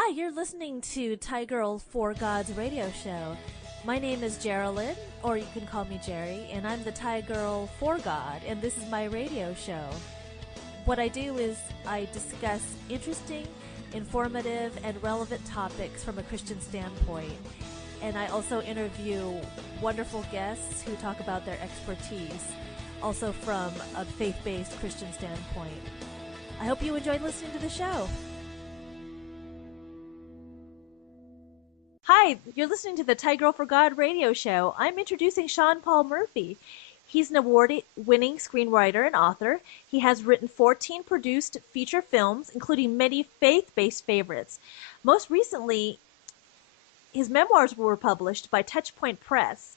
Hi, you're listening to Thai Girl for God's radio show. My name is Geraldine, or you can call me Jerry, and I'm the Thai Girl for God, and this is my radio show. What I do is I discuss interesting, informative, and relevant topics from a Christian standpoint. And I also interview wonderful guests who talk about their expertise, also from a faith-based Christian standpoint. I hope you enjoyed listening to the show. Hi, you're listening to the Thai Girl for God radio show. I'm introducing Sean Paul Murphy. He's an award-winning screenwriter and author. He has written 14 produced feature films, including many faith-based favorites. Most recently, his memoirs were published by Touchpoint Press,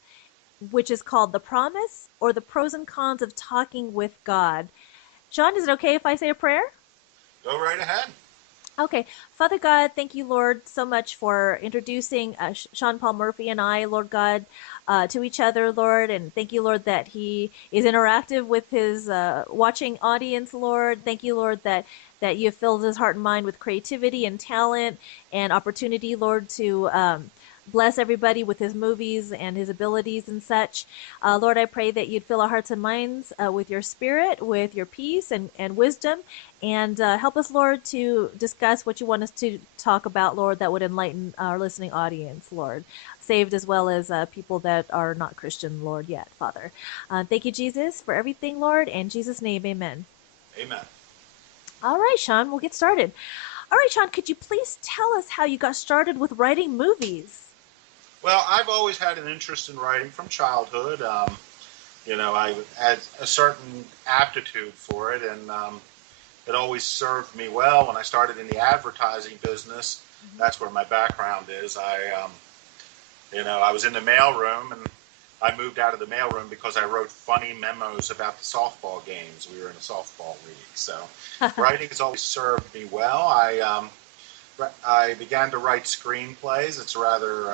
which is called The Promise, or The Pros and Cons of Talking with God. Sean, is it okay if I say a prayer? Go right ahead. Okay. Father God, thank you, Lord, so much for introducing Sean Paul Murphy and I, Lord God, to each other, Lord. And thank you, Lord, that he is interactive with his watching audience, Lord. Thank you, Lord, that you have filled his heart and mind with creativity and talent and opportunity, Lord, to bless everybody with his movies and his abilities and such. Lord, I pray that you'd fill our hearts and minds with your spirit, with your peace and wisdom, and help us, Lord, to discuss what you want us to talk about, Lord, that would enlighten our listening audience, Lord, saved as well as people that are not Christian, Lord, yet, Father. Thank you, Jesus, for everything, Lord. In Jesus' name, amen. Amen. All right, Sean, we'll get started. All right, Sean, could you please tell us how you got started with writing movies? Well, I've always had an interest in writing from childhood. I had a certain aptitude for it, and it always served me well. When I started in the advertising business, that's where my background is. I was in the mailroom, and I moved out of the mailroom because I wrote funny memos about the softball games. We were in a softball league, so writing has always served me well. I began to write screenplays. It's rather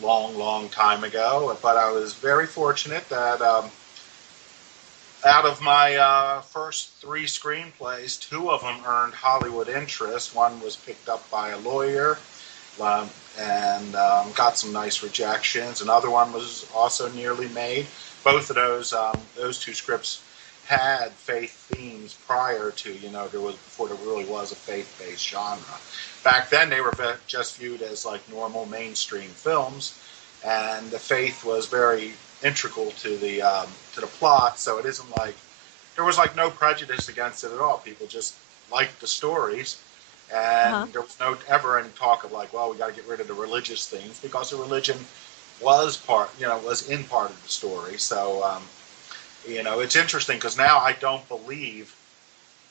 long time ago. But I was very fortunate that out of my first 3 screenplays, 2 of them earned Hollywood interest. One was picked up by a lawyer and got some nice rejections. Another one was also nearly made. Both of those 2 scripts had faith themes prior to, before there really was a faith-based genre. Back then, they were just viewed as like normal mainstream films, and the faith was very integral to the plot. So it isn't like there was like no prejudice against it at all. People just liked the stories, and there was no ever any talk of like, well, we got to get rid of the religious themes, because the religion was in part of the story. So it's interesting because now I don't believe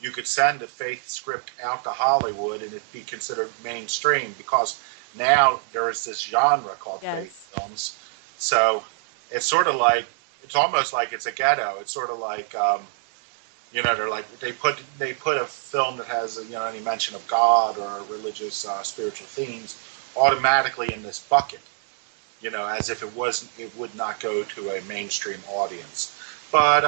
you could send a faith script out to Hollywood and it'd be considered mainstream, because now there is this genre called faith films. So it's almost like it's a ghetto. It's sort of like, they're like, they put a film that has, any mention of God or religious, spiritual themes automatically in this bucket, as if it would not go to a mainstream audience. But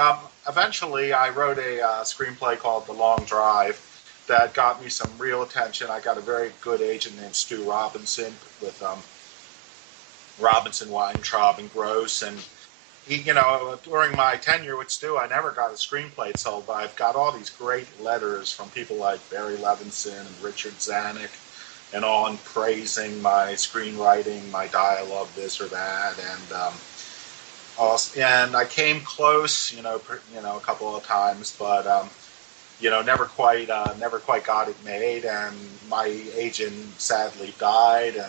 eventually I wrote a screenplay called The Long Drive that got me some real attention. I got a very good agent named Stu Robinson with Robinson, Weintraub, and Gross. And he, during my tenure with Stu, I never got a screenplay sold, but I've got all these great letters from people like Barry Levinson and Richard Zanuck and on praising my screenwriting, my dialogue, this or that. And I came close, a couple of times, but never quite got it made. And my agent sadly died,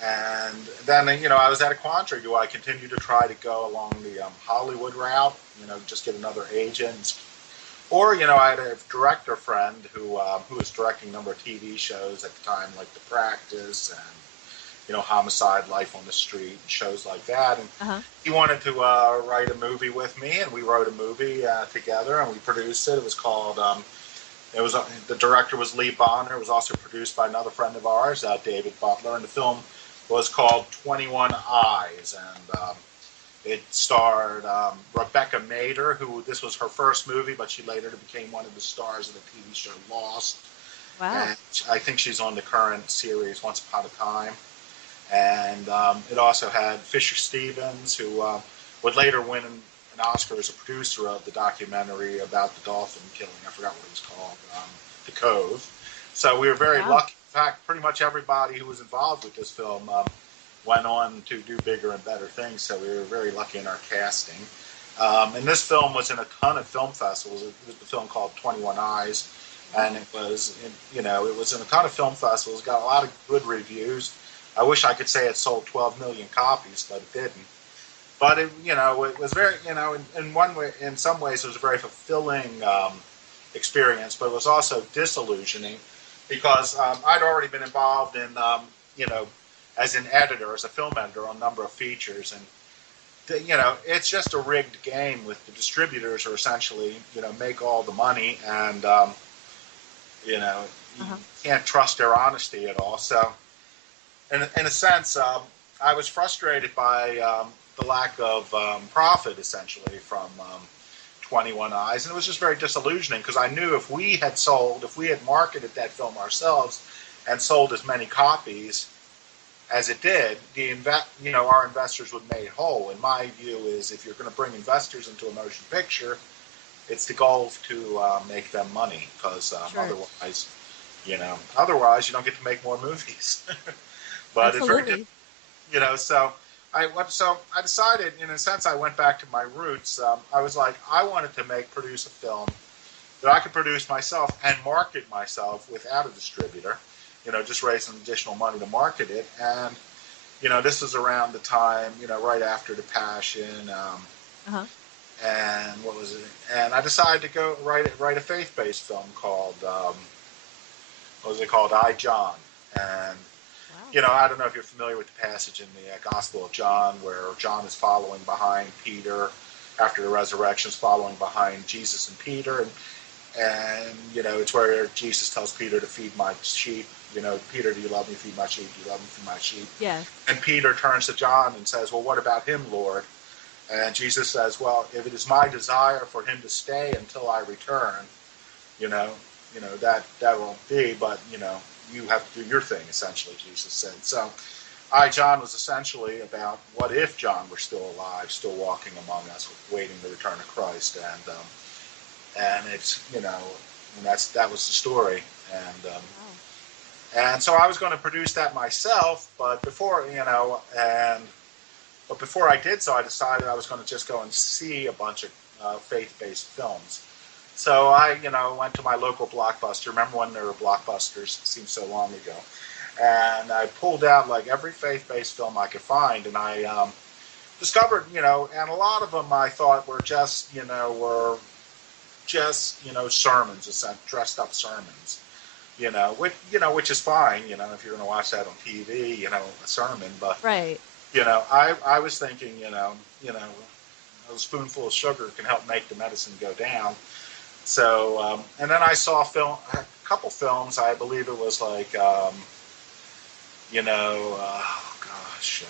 and then I was at a quandary: do I continue to try to go along the Hollywood route, just get another agent, or I had a director friend who was directing a number of TV shows at the time, like The Practice and Homicide, Life on the Street, and shows like that. And he wanted to write a movie with me, and we wrote a movie together, and we produced it. It was called, the director was Lee Bonner. It was also produced by another friend of ours, David Butler, and the film was called 21 Eyes, and it starred Rebecca Mader, who this was her first movie, but she later became one of the stars of the TV show Lost. Wow. and I think she's on the current series Once Upon a Time. And it also had Fisher Stevens, who would later win an Oscar as a producer of the documentary about the dolphin killing. I forgot what it was called, The Cove. So we were very Wow. lucky. In fact, pretty much everybody who was involved with this film went on to do bigger and better things. So we were very lucky in our casting. And this film was in a ton of film festivals. It was the film called 21 Eyes, and it was, it was in a ton of film festivals. Got a lot of good reviews. I wish I could say it sold 12 million copies, but it didn't. But it was very, in one way, in some ways, it was a very fulfilling experience. But it was also disillusioning because I'd already been involved in, as an editor, as a film editor on a number of features, and it's just a rigged game with the distributors who essentially, make all the money, and you Uh-huh. can't trust their honesty at all. So in a sense, I was frustrated by the lack of profit, essentially, from 21 Eyes. And it was just very disillusioning because I knew if we had marketed that film ourselves and sold as many copies as it did, our investors would be made whole. And my view is if you're going to bring investors into a motion picture, it's the goal to make them money because Sure. otherwise you don't get to make more movies. But it's very difficult, Absolutely. So I decided, in a sense, I went back to my roots. I was like, I wanted to produce a film that I could produce myself and market myself without a distributor. Just raise some additional money to market it. And this was around the time, right after The Passion. Uh-huh. And what was it? And I decided to go write a faith-based film called what was it called? I, John. And Wow. I don't know if you're familiar with the passage in the Gospel of John where John is following behind Peter after the resurrection, is following behind Jesus and Peter, and it's where Jesus tells Peter to feed my sheep. Peter, do you love me? Feed my sheep. Do you love me? Feed my sheep. Yes. And Peter turns to John and says, "Well, what about him, Lord?" And Jesus says, "Well, if it is my desire for him to stay until I return, you know, that won't be. But you have to do your thing." Essentially, Jesus said. So, I, John, was essentially about what if John were still alive, still walking among us, waiting the return of Christ, and it's and that was the story, Wow. and so I was going to produce that myself, but before I did so, I decided I was going to just go and see a bunch of faith-based films. So I, went to my local Blockbuster. Remember when there were Blockbusters? It seems so long ago. And I pulled out like every faith-based film I could find, and I discovered, and a lot of them I thought were just, sermons, dressed up sermons. Which is fine, if you're going to watch that on TV, a sermon. But Right. I was thinking, a spoonful of sugar can help make the medicine go down. So, and then I saw a couple films. I believe it was like, oh gosh,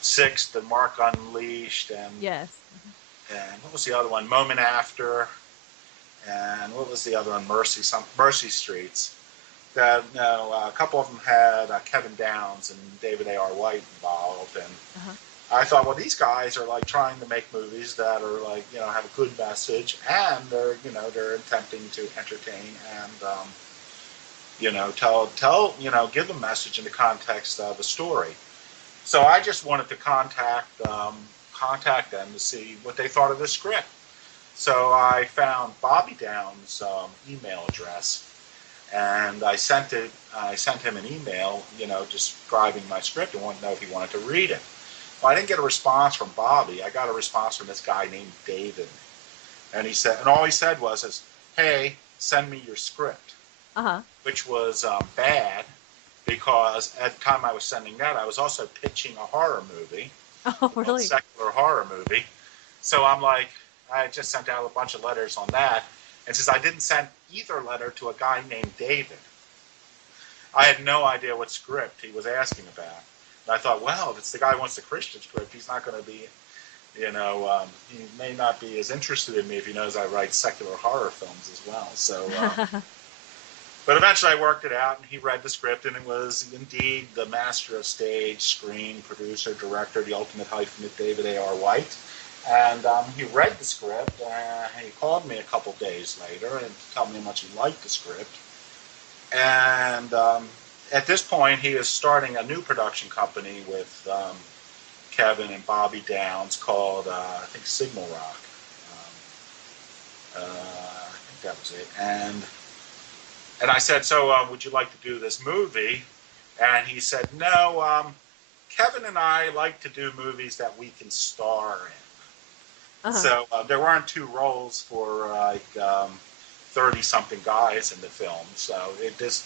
Sixth and Mark Unleashed, Yes. and what was the other one? Moment After, and what was the other one? Mercy Streets. That a couple of them had Kevin Downs and David A.R. White involved, and Uh-huh. I thought, well, these guys are like trying to make movies that are like, have a good message, and they're attempting to entertain and, give a message in the context of a story. So I just wanted to contact them to see what they thought of the script. So I found Bobby Downs' email address, and I sent him an email, describing my script and wanted to know if he wanted to read it. Well, I didn't get a response from Bobby. I got a response from this guy named David, and all he said was, "Hey, send me your script," Uh-huh. which was bad because at the time I was sending that, I was also pitching a horror movie, Oh, a really? secular horror movie. So I'm like, I just sent out a bunch of letters on that, and since I didn't send either letter to a guy named David, I had no idea what script he was asking about. And I thought, well, if it's the guy who wants the Christian script, he's not going to be, he may not be as interested in me if he knows I write secular horror films as well. So, But eventually I worked it out, and he read the script, and it was indeed the master of stage, screen, producer, director, the ultimate hyphenate, David A.R. White. And he read the script, and he called me a couple days later and told me how much he liked the script. And at this point, he is starting a new production company with Kevin and Bobby Downs called, I think, Signal Rock. I think that was it. And I said, so would you like to do this movie? And he said, no, Kevin and I like to do movies that we can star in. Uh-huh. So there weren't two roles for like 30-something guys in the film. So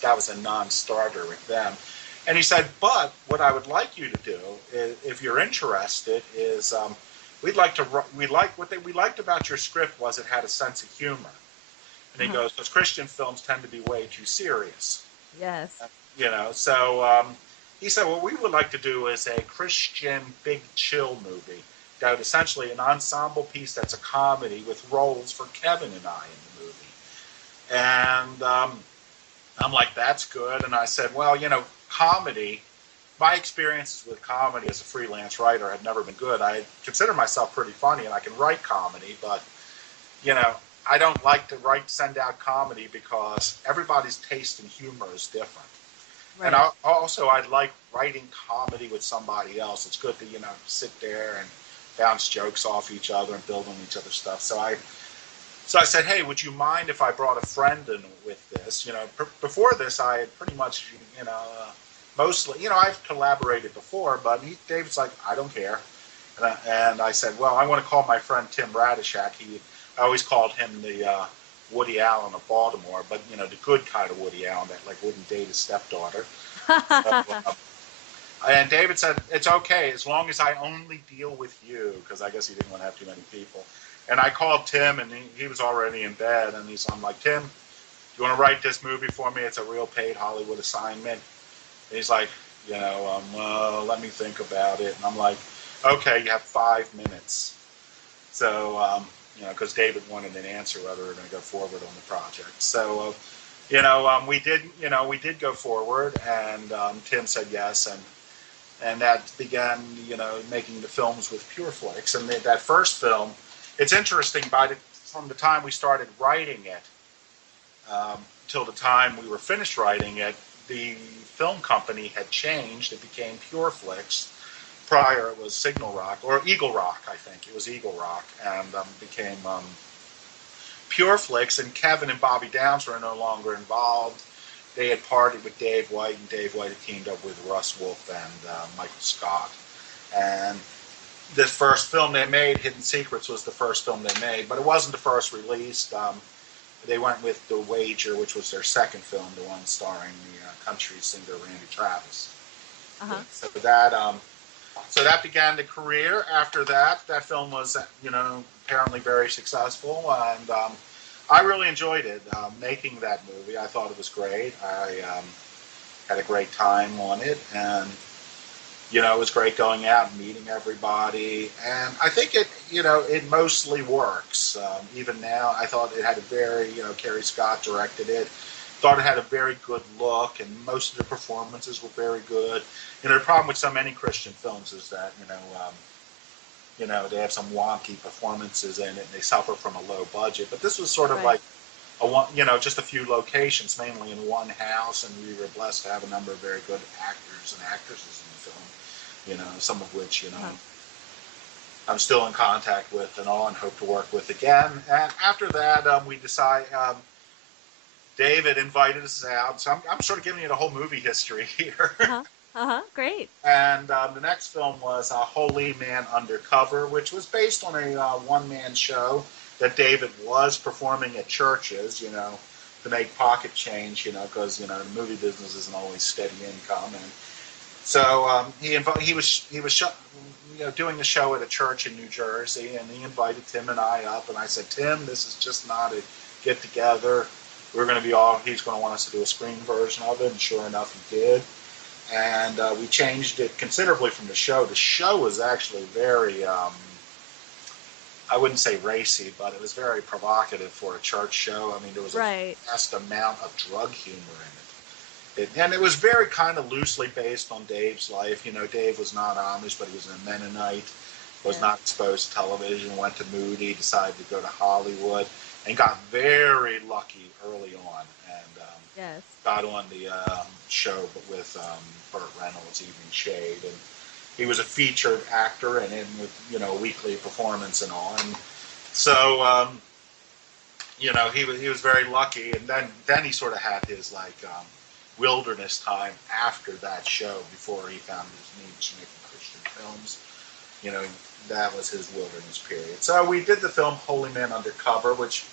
that was a non-starter with them. And he said, but what I would like you to do, if you're interested, is we liked what we liked about your script was it had a sense of humor. And he goes, because Christian films tend to be way too serious. Yes. So he said, what we would like to do is a Christian big chill movie. That essentially an ensemble piece that's a comedy with roles for Kevin and I in the movie. And I'm like, that's good. And I said, well, comedy, my experiences with comedy as a freelance writer had never been good. I consider myself pretty funny, and I can write comedy, but, I don't like to send out comedy because everybody's taste in humor is different. Right. And I like writing comedy with somebody else. It's good to, sit there and bounce jokes off each other and build on each other's stuff. So I said, hey, would you mind if I brought a friend in with this? Before this, I had pretty much, mostly, I've collaborated before, but David's like, I don't care. And I said, well, I want to call my friend Tim Radishak. I always called him the Woody Allen of Baltimore, but, the good kind of Woody Allen that, like, wouldn't date his stepdaughter. And David said, it's okay, as long as I only deal with you, because I guess he didn't want to have too many people. And I called Tim, and he was already in bed, and I'm like, Tim, you want to write this movie for me? It's a real paid Hollywood assignment. And he's like, well, let me think about it. And I'm like, okay, you have 5 minutes. So, because David wanted an answer whether we were going to go forward on the project. So, we did go forward, and Tim said yes, and that began, making the films with PureFlix. And that first film, it's interesting, from the time we started writing it till the time we were finished writing it, the film company had changed. It became PureFlix. Prior, it was Signal Rock, or Eagle Rock, I think. It was Eagle Rock, and became PureFlix, and Kevin and Bobby Downs were no longer involved. They had parted with Dave White, and Dave White had teamed up with Russ Wolf and Michael Scott. And this first film they made, Hidden Secrets, was the first film they made, but it wasn't the first released. They went with The Wager, which was their second film, the one starring the country singer Randy Travis. Uh-huh. So that began the career. After that film was, apparently very successful, and I really enjoyed it, making that movie. I thought it was great. I had a great time on it, and, it was great going out and meeting everybody. And I think it mostly works. Even now, I thought it had a very, Kerry Scott directed it. Thought it had a very good look, and most of the performances were very good. The problem with so many Christian films is that, they have some wonky performances in it, and they suffer from a low budget. But this was sort of like just a few locations, mainly in one house, and we were blessed to have a number of very good actors and actresses in the film, some of which, I'm still in contact with and all, and hope to work with again. And after that, we decided, David invited us out, so I'm sort of giving you the whole movie history here. Great. And the next film was Holy Man Undercover, which was based on a one-man show that David was performing at churches, to make pocket change, because the movie business isn't always steady income. And so he was doing the show at a church in New Jersey, and he invited Tim and I up, and I said, Tim, this is just not a get together. He's going to want us to do a screen version of it, and sure enough, he did. And we changed it considerably from the show. The show was actually very I wouldn't say racy, but it was very provocative for a church show. I mean, there was a Right. vast amount of drug humor in it. And it was very kind of loosely based on Dave's life. You know, Dave was not Amish, but he was a Mennonite, was Yes. not exposed to television, went to Moody, decided to go to Hollywood, and got very lucky early on. And Yes. got on the show with Burt Reynolds, Evening Shade, and he was a featured actor and in with weekly performance and all. And so he was very lucky. And then he sort of had his wilderness time after that show before he found his niche making Christian films. You know, that was his wilderness period. So we did the film Holy Man Undercover, which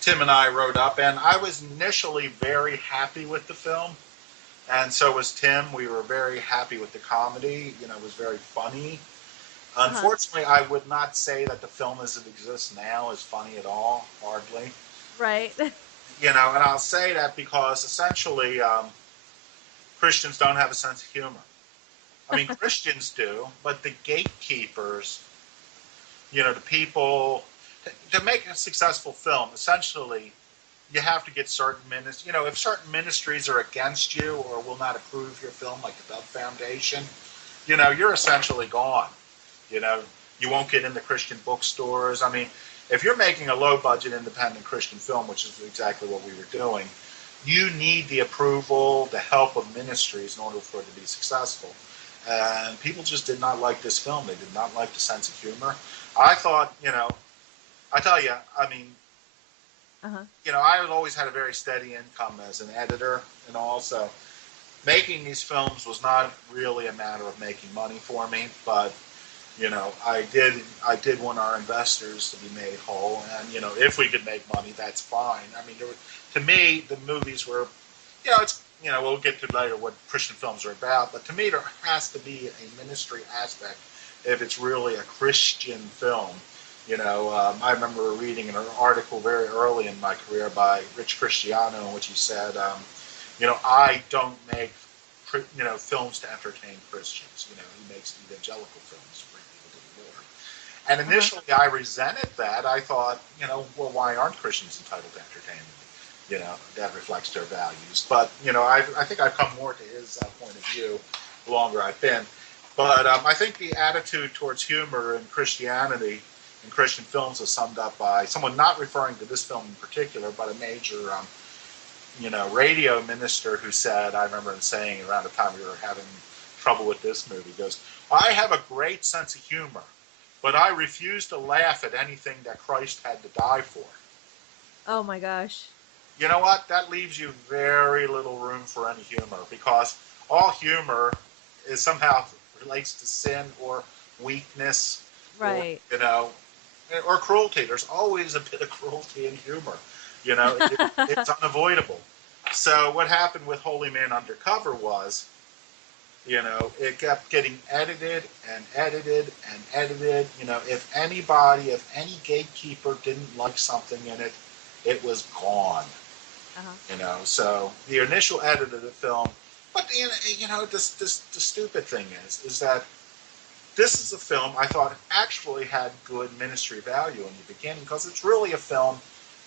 Tim and I wrote up, and I was initially very happy with the film, and so was Tim. We were very happy with the comedy. You know, it was very funny. Uh-huh. Unfortunately, I would not say that the film as it exists now is funny at all, hardly. Right. You know, and I'll say that because essentially Christians don't have a sense of humor. I mean, Christians do, but the gatekeepers, the people, to make a successful film, essentially, you have to get certain ministries. You know, if certain ministries are against you or will not approve your film, like the Dove Foundation, you're essentially gone. You know, you won't get in the Christian bookstores. I mean, if you're making a low-budget independent Christian film, which is exactly what we were doing, you need the approval, the help of ministries in order for it to be successful. And people just did not like this film. They did not like the sense of humor. I thought, I tell you, I mean, Uh-huh. I had always had a very steady income as an editor and all, so making these films was not really a matter of making money for me, but I did want our investors to be made whole, and if we could make money, that's fine. I mean, to me, the movies were, it's we'll get to later what Christian films are about, but to me, there has to be a ministry aspect if it's really a Christian film. I remember reading an article very early in my career by Rich Cristiano in which he said, I don't make, films to entertain Christians. He makes evangelical films to bring people to the Lord. And Uh-huh. initially I resented that. I thought, well, why aren't Christians entitled to entertainment? That reflects their values. But, I think I've come more to his point of view the longer I've been. But I think the attitude towards humor in Christianity in Christian films is summed up by someone not referring to this film in particular, but a major, radio minister who said, I remember him saying around the time we were having trouble with this movie, goes, I have a great sense of humor, but I refuse to laugh at anything that Christ had to die for. Oh my gosh. You know what? That leaves you very little room for any humor because all humor is somehow relates to sin or weakness or, Right. or cruelty. There's always a bit of cruelty in humor. It's unavoidable. So what happened with Holy Man Undercover was, it kept getting edited and edited and edited. If any gatekeeper didn't like something in it, it was gone. Uh-huh. So the initial edit of the film, but the stupid thing is that this is a film I thought actually had good ministry value in the beginning because it's really a film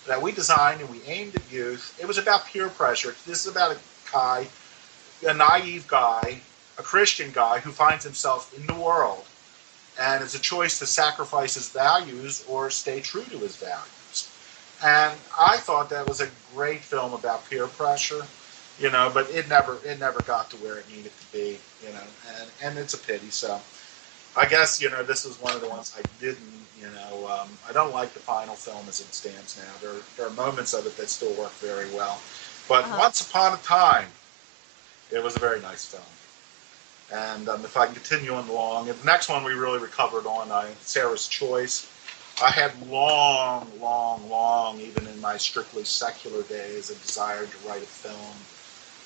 that we designed and we aimed at youth. It was about peer pressure. This is about a naive guy, a Christian guy who finds himself in the world and it's a choice to sacrifice his values or stay true to his values. And I thought that was a great film about peer pressure, but it never got to where it needed to be, and it's a pity. So I guess, this is one of the ones I didn't, I don't like the final film as it stands now. There are moments of it that still work very well. But Uh-huh. Once Upon a Time, it was a very nice film. And if I can continue on along, the next one we really recovered on, Sarah's Choice. I had long, even in my strictly secular days, a desire to write a film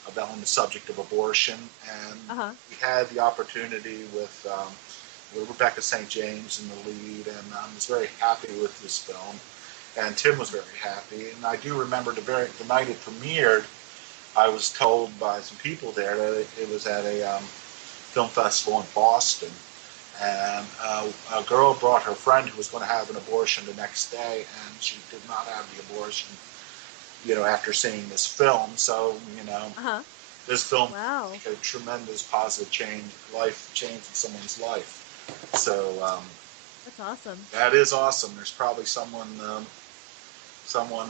about on the subject of abortion. And Uh-huh. we had the opportunity with Rebecca St. James in the lead, and I was very happy with this film. And Tim was very happy. And I do remember the night it premiered, I was told by some people there that it was at a film festival in Boston, And a girl brought her friend who was going to have an abortion the next day, and she did not have the abortion, after seeing this film. So, Uh-huh. this film Wow. a tremendous positive change in someone's life. So That's awesome. that is awesome. There's probably someone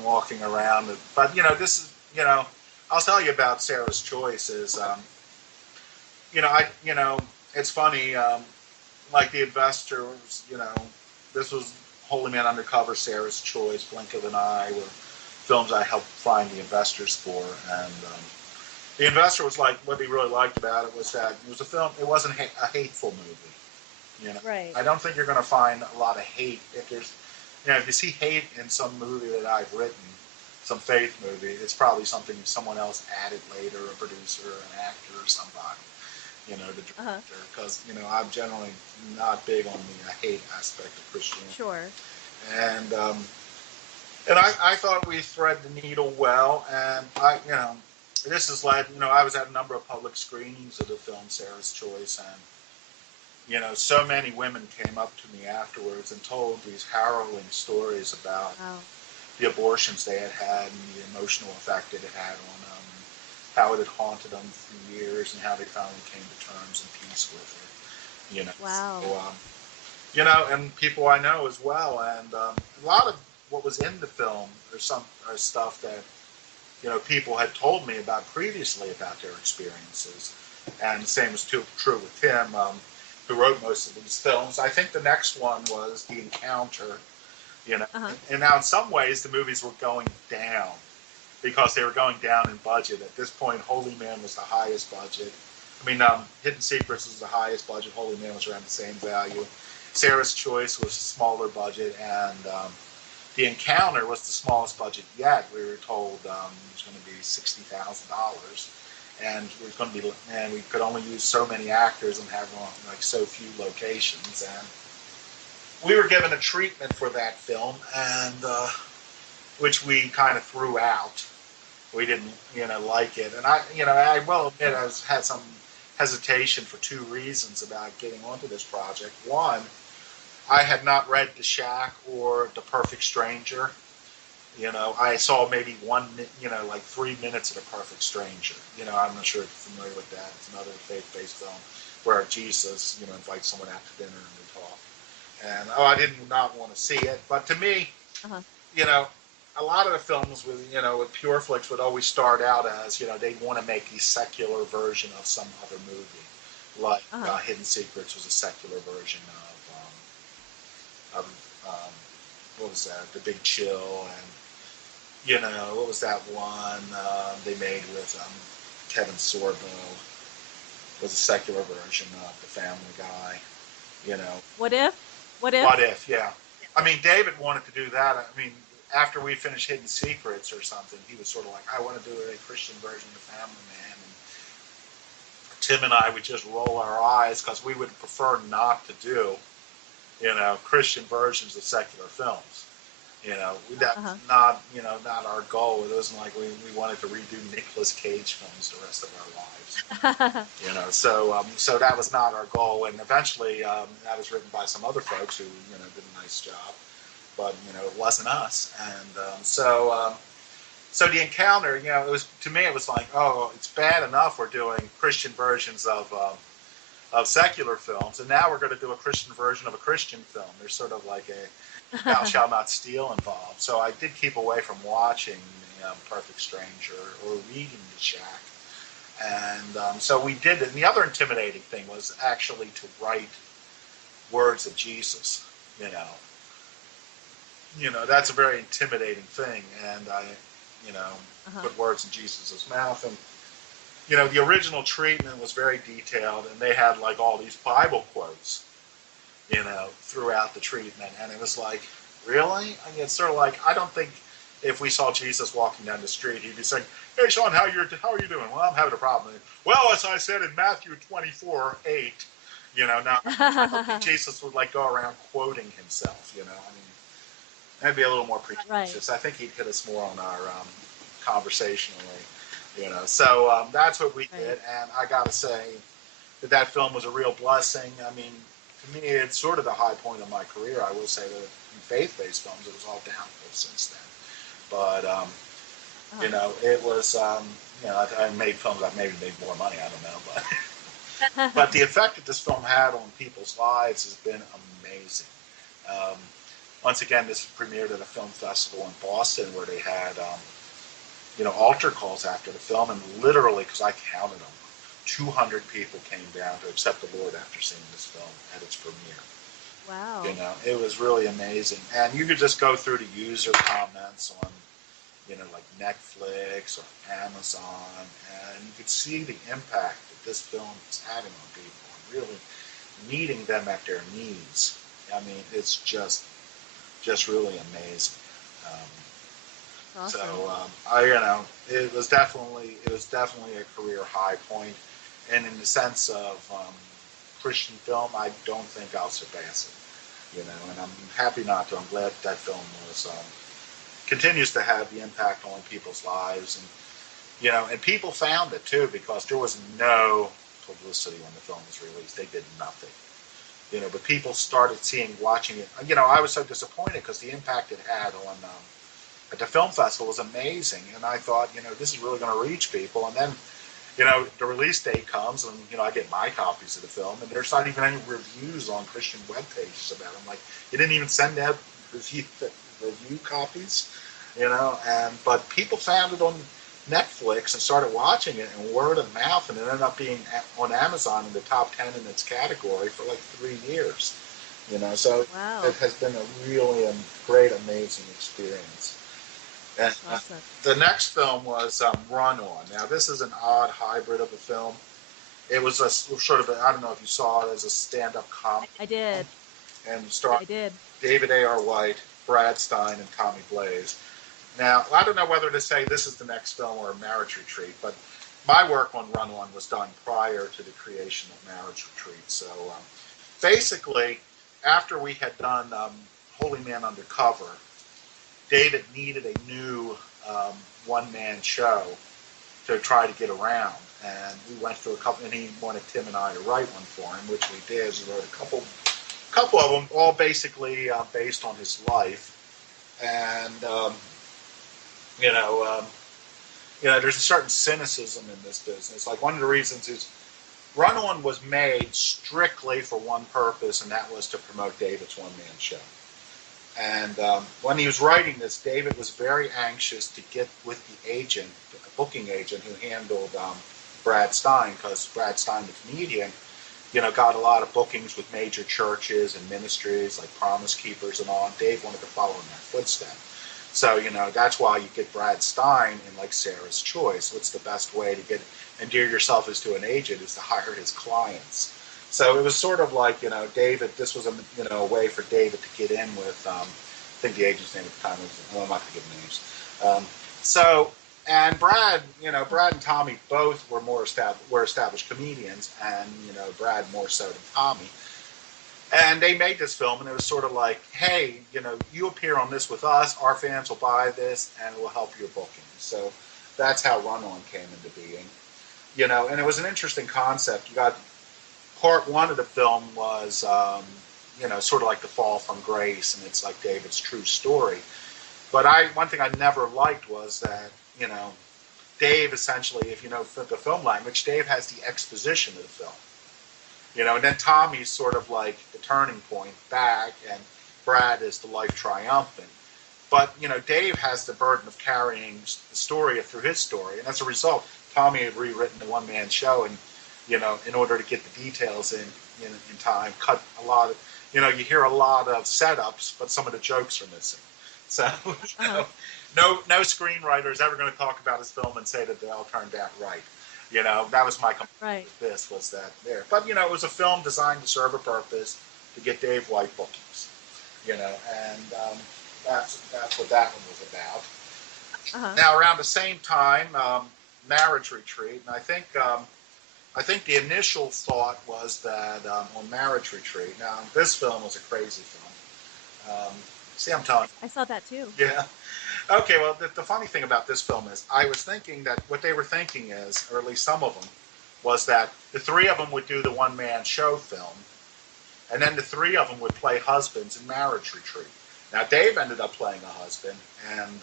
walking around, but this is I'll tell you about Sarah's Choice. Is it's funny. Like the investors, this was Holy Man Undercover, Sarah's Choice, Blink of an Eye were films I helped find the investors for, and the investor was like, what he really liked about it was that it was a film. It wasn't a hateful movie. Right. I don't think you're going to find a lot of hate if there's, if you see hate in some movie that I've written, some faith movie, it's probably something someone else added later, a producer, an actor, or somebody, the Uh-huh. director, because I'm generally not big on the hate aspect of Christianity, Sure. and I thought we thread the needle well, and this has led, I was at a number of public screenings of the film Sarah's Choice, and so many women came up to me afterwards and told these harrowing stories about Wow. the abortions they had had and the emotional effect it had on them, and how it had haunted them for years, and how they finally came to terms and peace with it. Wow. And people I know as well, and a lot of what was in the film are stuff that people had told me about previously about their experiences, and the same was true with Tim, who wrote most of these films. I think the next one was The Encounter, Uh-huh. and now in some ways the movies were going down because they were going down in budget. At this point, Holy Man was the highest budget. I mean, Hidden Secrets was the highest budget. Holy Man was around the same value. Sarah's Choice was a smaller budget, and The Encounter was the smallest budget yet. We were told it was going to be $60,000, and we could only use so many actors and have like so few locations, and we were given a treatment for that film, and which we kind of threw out. We didn't, like it, and I will admit had some hesitation for two reasons about getting onto this project. One, I had not read The Shack or The Perfect Stranger. I saw maybe like 3 minutes of The Perfect Stranger. I'm not sure if you're familiar with that. It's another faith-based film where Jesus, invites someone out to dinner and they talk. And I did not want to see it. But to me, Uh-huh. you know, a lot of the films with Pure Flix would always start out as they'd want to make a secular version of some other movie, like Uh-huh. Hidden Secrets was a secular version of what was that? The Big Chill, and what was that one they made with Kevin Sorbo? Was a secular version of The Family Guy. You know, What if? What if? What If? Yeah, I mean, David wanted to do that. I mean, after we finished Hidden Secrets or something, he was sort of like, I want to do a Christian version of Family Man. And Tim and I would just roll our eyes because we would prefer not to do, Christian versions of secular films. That's Uh-huh. not, not our goal. It wasn't like we wanted to redo Nicolas Cage films the rest of our lives. So that was not our goal. And eventually, that was written by some other folks who, did a nice job, but it wasn't us. And so The Encounter, it was, to me, it was like, oh, it's bad enough we're doing Christian versions of secular films, and now we're going to do a Christian version of a Christian film. There's sort of like a "thou shalt not steal" involved. So I did keep away from watching Perfect Stranger or reading The Shack, and so we did it. And the other intimidating thing was actually to write words of Jesus. You know, that's a very intimidating thing, and I, you know, Uh-huh. put words in Jesus' mouth, and the original treatment was very detailed, and they had like all these Bible quotes, throughout the treatment, and it was like, really? I mean, it's sort of like, I don't think if we saw Jesus walking down the street, he'd be saying, "Hey, Sean, how are you doing?" "Well, I'm having a problem." "Well, as I said in Matthew 24:8, now I don't think Jesus would like go around quoting himself. I mean, that'd be a little more Right. pretentious. I think he'd hit us more on our conversationally. So that's what we Right. did, and I got to say that film was a real blessing. I mean, to me, it's sort of the high point of my career. I will say that in faith-based films, it was all downhill since then. But it was I made films that maybe made more money. I don't know, but the effect that this film had on people's lives has been amazing. Um, Once again, this premiered at a film festival in Boston where they had altar calls after the film, and literally, because I counted them, 200 people came down to accept the Lord after seeing this film at its premiere. Wow. It was really amazing. And you could just go through the user comments on, like Netflix or Amazon, and you could see the impact that this film is having on people and really meeting them at their needs. I mean, it's just really amazing. Awesome. So it was definitely a career high point, and in the sense of Christian film, I don't think I'll surpass it. And I'm happy not to. I'm glad that film was continues to have the impact on people's lives, and people found it too, because there was no publicity when the film was released. They did nothing. But people started watching it. I was so disappointed because the impact it had on at the film festival was amazing, and I thought, this is really going to reach people. And then, the release date comes, and I get my copies of the film, and there's not even any reviews on Christian web pages about it. I'm like, you didn't even send out review copies, but people found it on Netflix and started watching it, and word of mouth, and it ended up being on Amazon in the top 10 in its category for like 3 years. So Wow. it has been a really great, amazing experience. And Awesome. the next film was Run On. Now, this is an odd hybrid of a film. It was a sort of, I don't know if you saw it, as a stand-up comedy. I did. And starred I did. David A.R. White, Brad Stein, and Tommy Blaze. Now, I don't know whether to say this is the next film or a Marriage Retreat, but my work on Run On was done prior to the creation of Marriage Retreat. So basically, after we had done Holy Man Undercover, David needed a new one-man show to try to get around. And we went through a couple, and he wanted Tim and I to write one for him, which we did. We wrote a couple of them, all basically based on his life. And there's a certain cynicism in this business. Like, one of the reasons is Run On was made strictly for one purpose, and that was to promote David's one-man show. And when he was writing this, David was very anxious to get with the agent, a booking agent who handled Brad Stein, because Brad Stein, the comedian, got a lot of bookings with major churches and ministries like Promise Keepers and all. And Dave wanted to follow in that footstep. So, that's why you get Brad Stein in like Sarah's Choice. What's the best way to endear yourself as to an agent is to hire his clients. So it was sort of like, David, this was a way for David to get in with, I think the agent's name at the time was, well, I'm not going to give names. And Brad, Brad and Tommy both were established comedians, and, Brad more so than Tommy. And they made this film, and it was sort of like, hey, you appear on this with us, our fans will buy this, and it will help your booking. So that's how Run On came into being. And it was an interesting concept. You got part one of the film was, sort of like the fall from grace, and it's like David's true story. But one thing I never liked was that, Dave essentially, if you know the film language, Dave has the exposition of the film. And then Tommy's sort of like the turning point back, and Brad is the life triumphant. But, Dave has the burden of carrying the story through his story, and as a result, Tommy had rewritten the one-man show, and, in order to get the details in time, cut a lot of, you hear a lot of setups, but some of the jokes are missing. So, no screenwriter is ever going to talk about his film and say that they all turned out right. That was my complaint with this, was that there. But, it was a film designed to serve a purpose, to get Dave White bookings, and that's what that one was about. Now, around the same time, Marriage Retreat, and I think the initial thought was that on Marriage Retreat, now this film was a crazy film. See, I'm telling you. I saw that too. Yeah. Okay, well, the funny thing about this film is I was thinking that what they were thinking is, or at least some of them, was that the three of them would do the one-man show film, And then the three of them would play husbands in Marriage Retreat. Now, Dave ended up playing a husband, and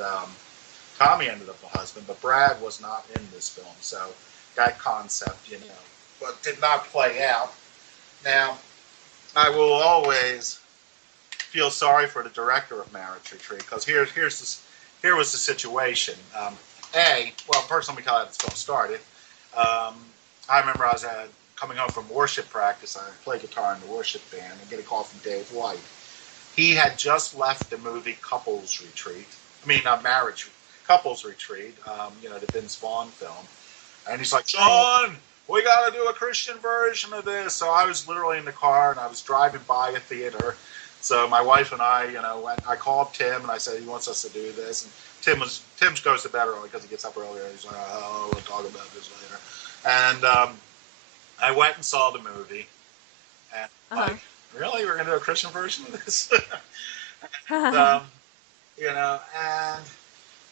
Tommy ended up a husband, but Brad was not in this film. So that concept, but did not play out. Now, I will always feel sorry for the director of Marriage Retreat, because here was the situation. First let me tell you how this film started. I remember I was coming home from worship practice. I play guitar in the worship band and get a call from Dave White. He had just left the movie Couples Retreat. Couples Retreat, the Vince Vaughn film. And he's like, Sean, we got to do a Christian version of this. So I was literally in the car, and I was driving by a theater. So my wife and I, went. I called Tim, and I said, he wants us to do this. And Tim goes to bed early because he gets up earlier. He's like, oh, we'll talk about this later. And I went and saw the movie. And really? We're going to do a Christian version of this? and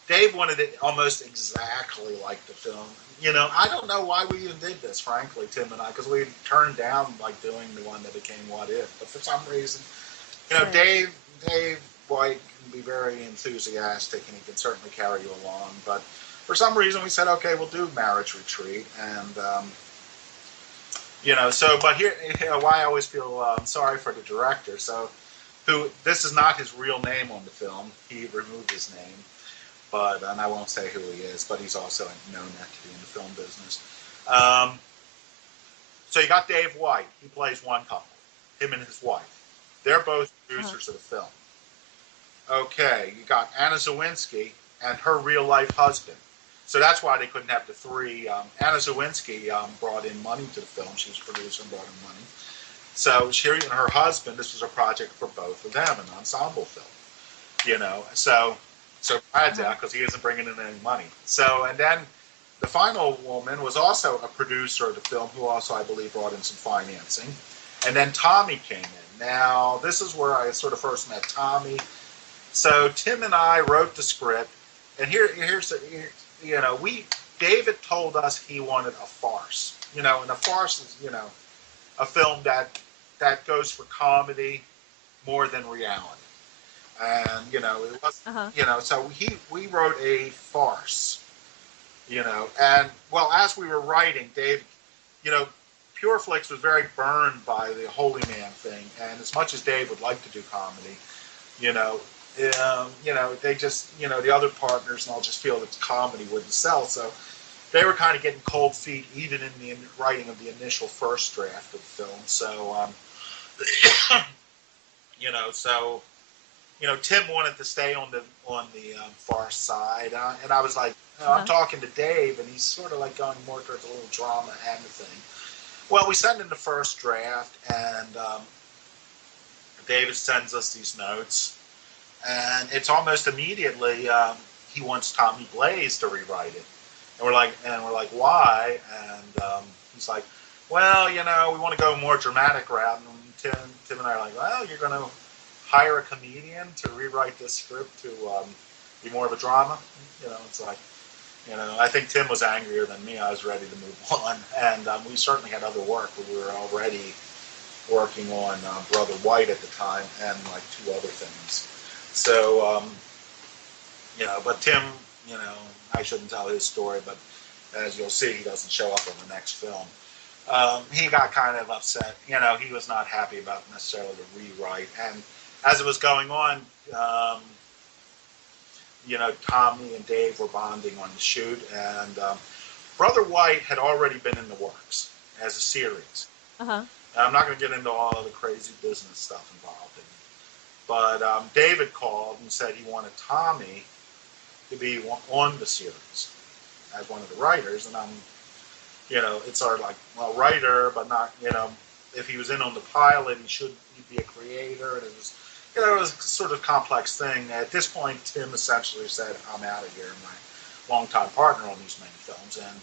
Dave wanted it almost exactly like the film. I don't know why we even did this, frankly, Tim and I, because we turned down doing the one that became What If. But for some reason, sure. Dave White can be very enthusiastic, and he can certainly carry you along. But for some reason, we said, okay, we'll do Marriage Retreat, and But here, why I always feel sorry for the director. So, this is not his real name on the film. He removed his name. And I won't say who he is, but he's also known that to be in the film business. So you got Dave White. He plays one couple, him and his wife. They're both producers of the film. Okay, you got Anna Zawinski and her real-life husband. So that's why they couldn't have the three. Anna Zawinski brought in money to the film. She was a producer and brought in money. So she and her husband, this was a project for both of them, an ensemble film. So Brad's out because he isn't bringing in any money. So, and then the final woman was also a producer of the film, who also, I believe, brought in some financing. And then Tommy came in. Now, this is where I sort of first met Tommy. So Tim and I wrote the script, and David told us he wanted a farce. And a farce is, a film that goes for comedy more than reality. And, it was, so we wrote a farce, and, well, as we were writing, Dave, Pure Flix was very burned by the Holy Man thing, and as much as Dave would like to do comedy, they just, the other partners and all just feel that comedy wouldn't sell, so they were kind of getting cold feet even in the writing of the initial first draft of the film, so, Tim wanted to stay on the far side, and I was like, I'm talking to Dave, and he's sort of like going more towards a little drama and the thing. Well, we send in the first draft, and David sends us these notes, and it's almost immediately he wants Tommy Blaze to rewrite it, and we're like, why? And he's like, well, we want to go more dramatic route, and Tim and I are like, well, you're going to hire a comedian to rewrite this script to be more of a drama. It's like, I think Tim was angrier than me. I was ready to move on. And we certainly had other work. We were already working on Brother White at the time and like two other things. So, but Tim, I shouldn't tell his story, but as you'll see, he doesn't show up in the next film. He got kind of upset. He was not happy about necessarily the rewrite. And as it was going on, Tommy and Dave were bonding on the shoot, and Brother White had already been in the works as a series. And I'm not going to get into all of the crazy business stuff involved in it. But David called and said he wanted Tommy to be on the series as one of the writers, and it's sort of like, well, writer, but not, if he was in on the pilot, he'd be a creator, and it was a sort of complex thing. At this point, Tim essentially said, I'm out of here, my longtime partner on these many films, and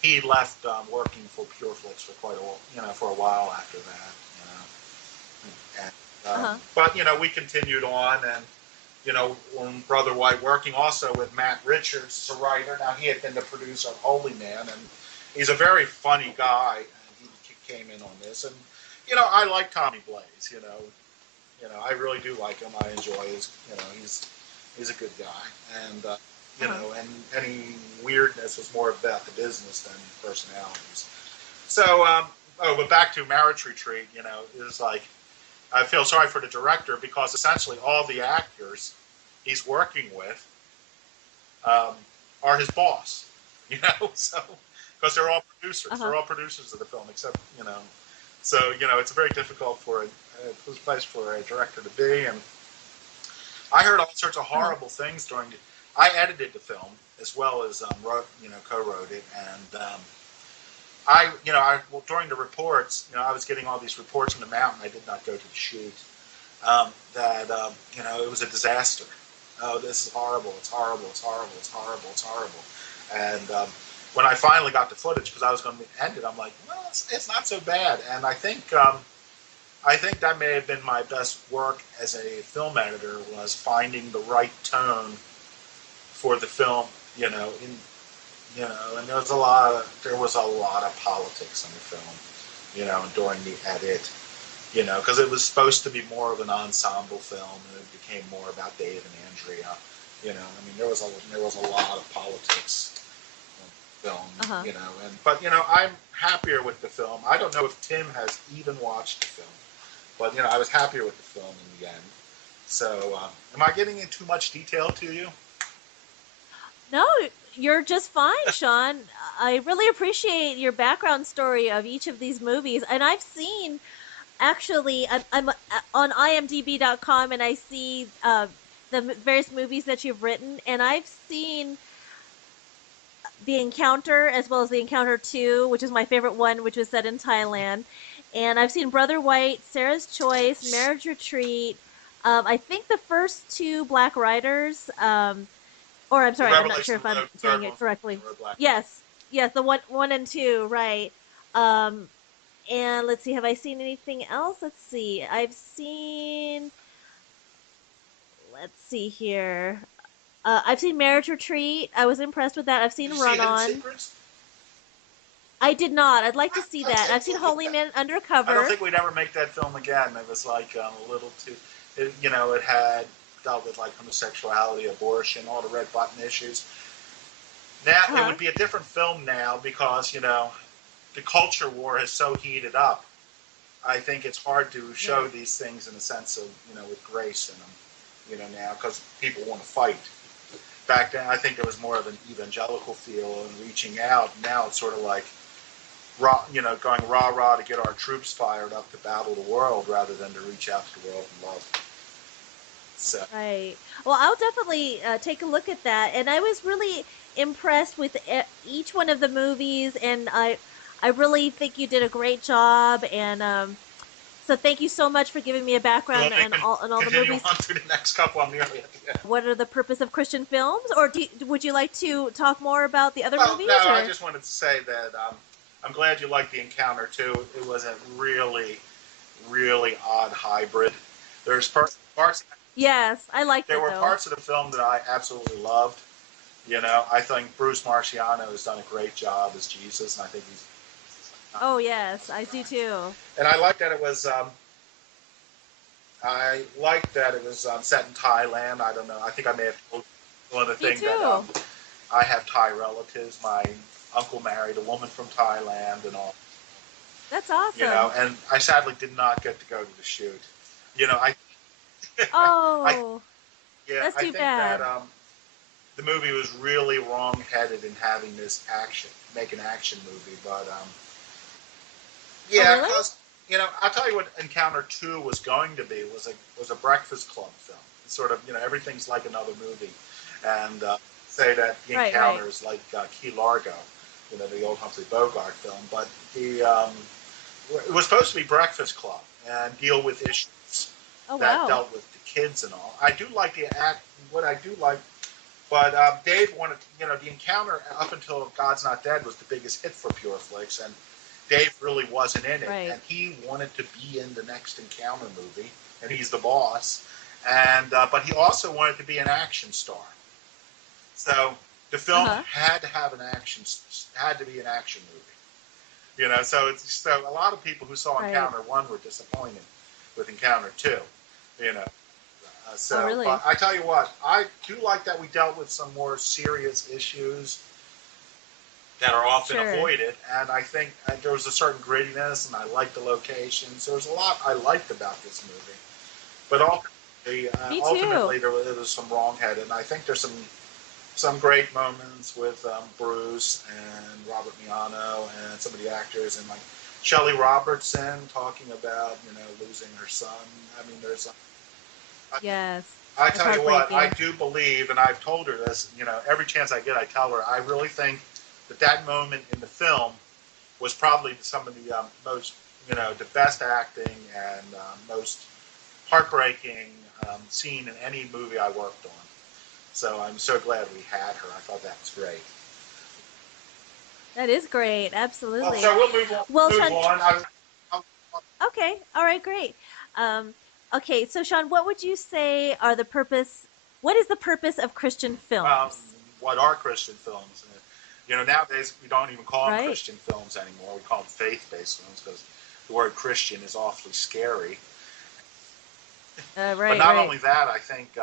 he left working for Pure Flix for quite a while, for a while after that, And, but, we continued on, and, when Brother White, working also with Matt Richards as a writer. Now, he had been the producer of Holy Man, and he's a very funny guy, and he came in on this, and I like Tommy Blaze. I really do like him. I enjoy his. He's a good guy, and Uh-huh. and any weirdness was more about the business than personalities. So, but back to Marriage Retreat. Is like I feel sorry for the director because essentially all the actors he's working with um, are his boss. So because they're all producers, Uh-huh. of the film, except. So it's very difficult for a place for a director to be, and I heard all sorts of Uh-huh. horrible things during. I edited the film as well as wrote, co-wrote it, and well, during the reports, I was getting all these reports from the mountain. I did not go to the shoot. That it was a disaster. Oh, this is horrible. It's horrible. It's horrible. It's horrible. It's horrible. And when I finally got the footage, because I was going to end it, I'm like, well, it's not so bad. And I think that may have been my best work as a film editor, was finding the right tone for the film. And there was a lot of politics in the film. During the edit. Because it was supposed to be more of an ensemble film, and it became more about Dave and Andrea. There was a lot of politics in the film. Uh-huh. I'm happier with the film. I don't know if Tim has even watched the film, but I was happier with the film in the end. So, am I getting into too much detail to you? No, you're just fine, Sean. I really appreciate your background story of each of these movies, and I've seen actually I'm on imdb.com, and I see the various movies that you've written, and I've seen The Encounter as well as The Encounter 2, which is my favorite one, which was set in Thailand. And I've seen Brother White, Sarah's Choice, Marriage Retreat. I think the first two Black Riders, or I'm The sorry, I'm not sure Revelation if I'm saying third it one, correctly. or Black. Yes, yes, the one and two, right? Um, and let's see, have I seen anything else? Let's see. I've seen. Let's see here. I've seen Marriage Retreat. I was impressed with that. I've Did seen you see Run Hidden On. Secrets? I did not. I'd like to see I'll that. take I've a seen look at Holy that. Men I don't Undercover. think we'd ever make that film again. It was like a little too. It had dealt with like homosexuality, abortion, all the red button issues. Now Uh it huh. would be a different film now because the culture war has so heated up. I think it's hard to show Right. these things in a sense of with grace in them. Now because people want to fight. Back then, I think there was more of an evangelical feel and reaching out. Now it's sort of like going rah rah to get our troops fired up to battle the world rather than to reach out to the world in love. So Right. Well, I'll definitely take a look at that. And I was really impressed with each one of the movies, and I really think you did a great job. And so thank you so much for giving me a you background want me on to all the continue movies. on to the next couple? I'm nearly at the end. What are the purpose of Christian films, or would you like to talk more about the other Well, no, movies, I or? just wanted to say that I'm glad you liked the encounter too. It was a really, really odd hybrid. There's parts. Yes, I liked There it were though. parts of the film that I absolutely loved. I think Bruce Marciano has done a great job as Jesus, and I think he's not Oh a yes, lot I of do times. too. And I like that it was. I like that it was set in Thailand. I don't know. I think I may have told one of the Me thing that too. I have Thai relatives. My uncle married a woman from Thailand and all. That's awesome. And I sadly did not get to go to the shoot. I, I, Oh, yeah, that's I too think that bad. the movie was really wrong-headed in having this make an action movie. But Oh yeah, really? because I'll tell you what Encounter Two was going to be was a Breakfast Club film. It's sort of everything's like another movie, and say that the Right, right. Encounter is like Key Largo, the old Humphrey Bogart film. But it was supposed to be Breakfast Club and deal with issues Oh that wow. dealt with the kids and all. I do like the act. What I do like, but Dave wanted, the Encounter up until God's Not Dead was the biggest hit for PureFlix, and Dave really wasn't in it, Right. and he wanted to be in the next Encounter movie, and he's the boss, and but he also wanted to be an action star. So the Uh film huh. had to be an action movie. So a lot of people who saw Right. Encounter 1 were disappointed with Encounter 2, you know. Oh, But really? I tell you what, I do like that we dealt with some more serious issues that are often Sure. avoided, and I think there was a certain grittiness, and I liked the locations. There was a lot I liked about this movie, but Me too. ultimately there was some wrongheaded, and I think there's some great moments with Bruce and Robert Miano and some of the actors, and like Shelley Robertson talking about losing her son. I mean, I, Yes. I That's tell you what, I heartbreaking. do believe, and I've told her this, every chance I get, I tell her, I really think that moment in the film was probably some of the most, the best acting and most heartbreaking scene in any movie I worked on. So I'm so glad we had her. I thought that was great. That is great. Well, Absolutely. so we'll move on. Well, Move Sean, on. okay. All right, great. Um, okay, so Sean, what would you say are the purpose what is the purpose of Christian um, films? what are Christian films? Nowadays we don't even call them Right. Christian films anymore. We call them faith-based films because the word Christian is awfully scary. But Right, not right. only that, I think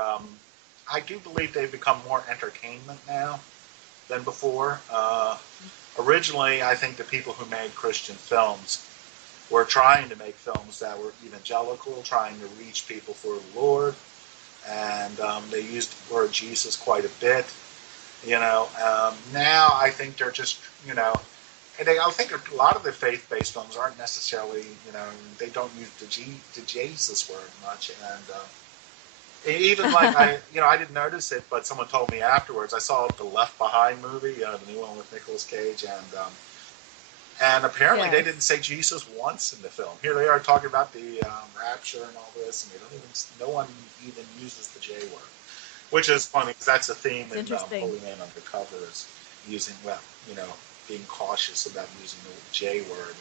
I do believe they've become more entertainment now than before. Originally, I think the people who made Christian films were trying to make films that were evangelical, trying to reach people for the Lord, and they used the word Jesus quite a bit. Now I think they're just, and I think a lot of the faith-based films aren't necessarily, they don't use the Jesus word much, and even like I didn't notice it, but someone told me afterwards. I saw the Left Behind movie, the new one with Nicolas Cage, and apparently they Yes. didn't say Jesus once in the film. Here they are talking about the rapture and all this, and they don't even. No one even uses the J word, which is funny because that's a theme It's in interesting. Holy Man Undercover is using being cautious about using the J word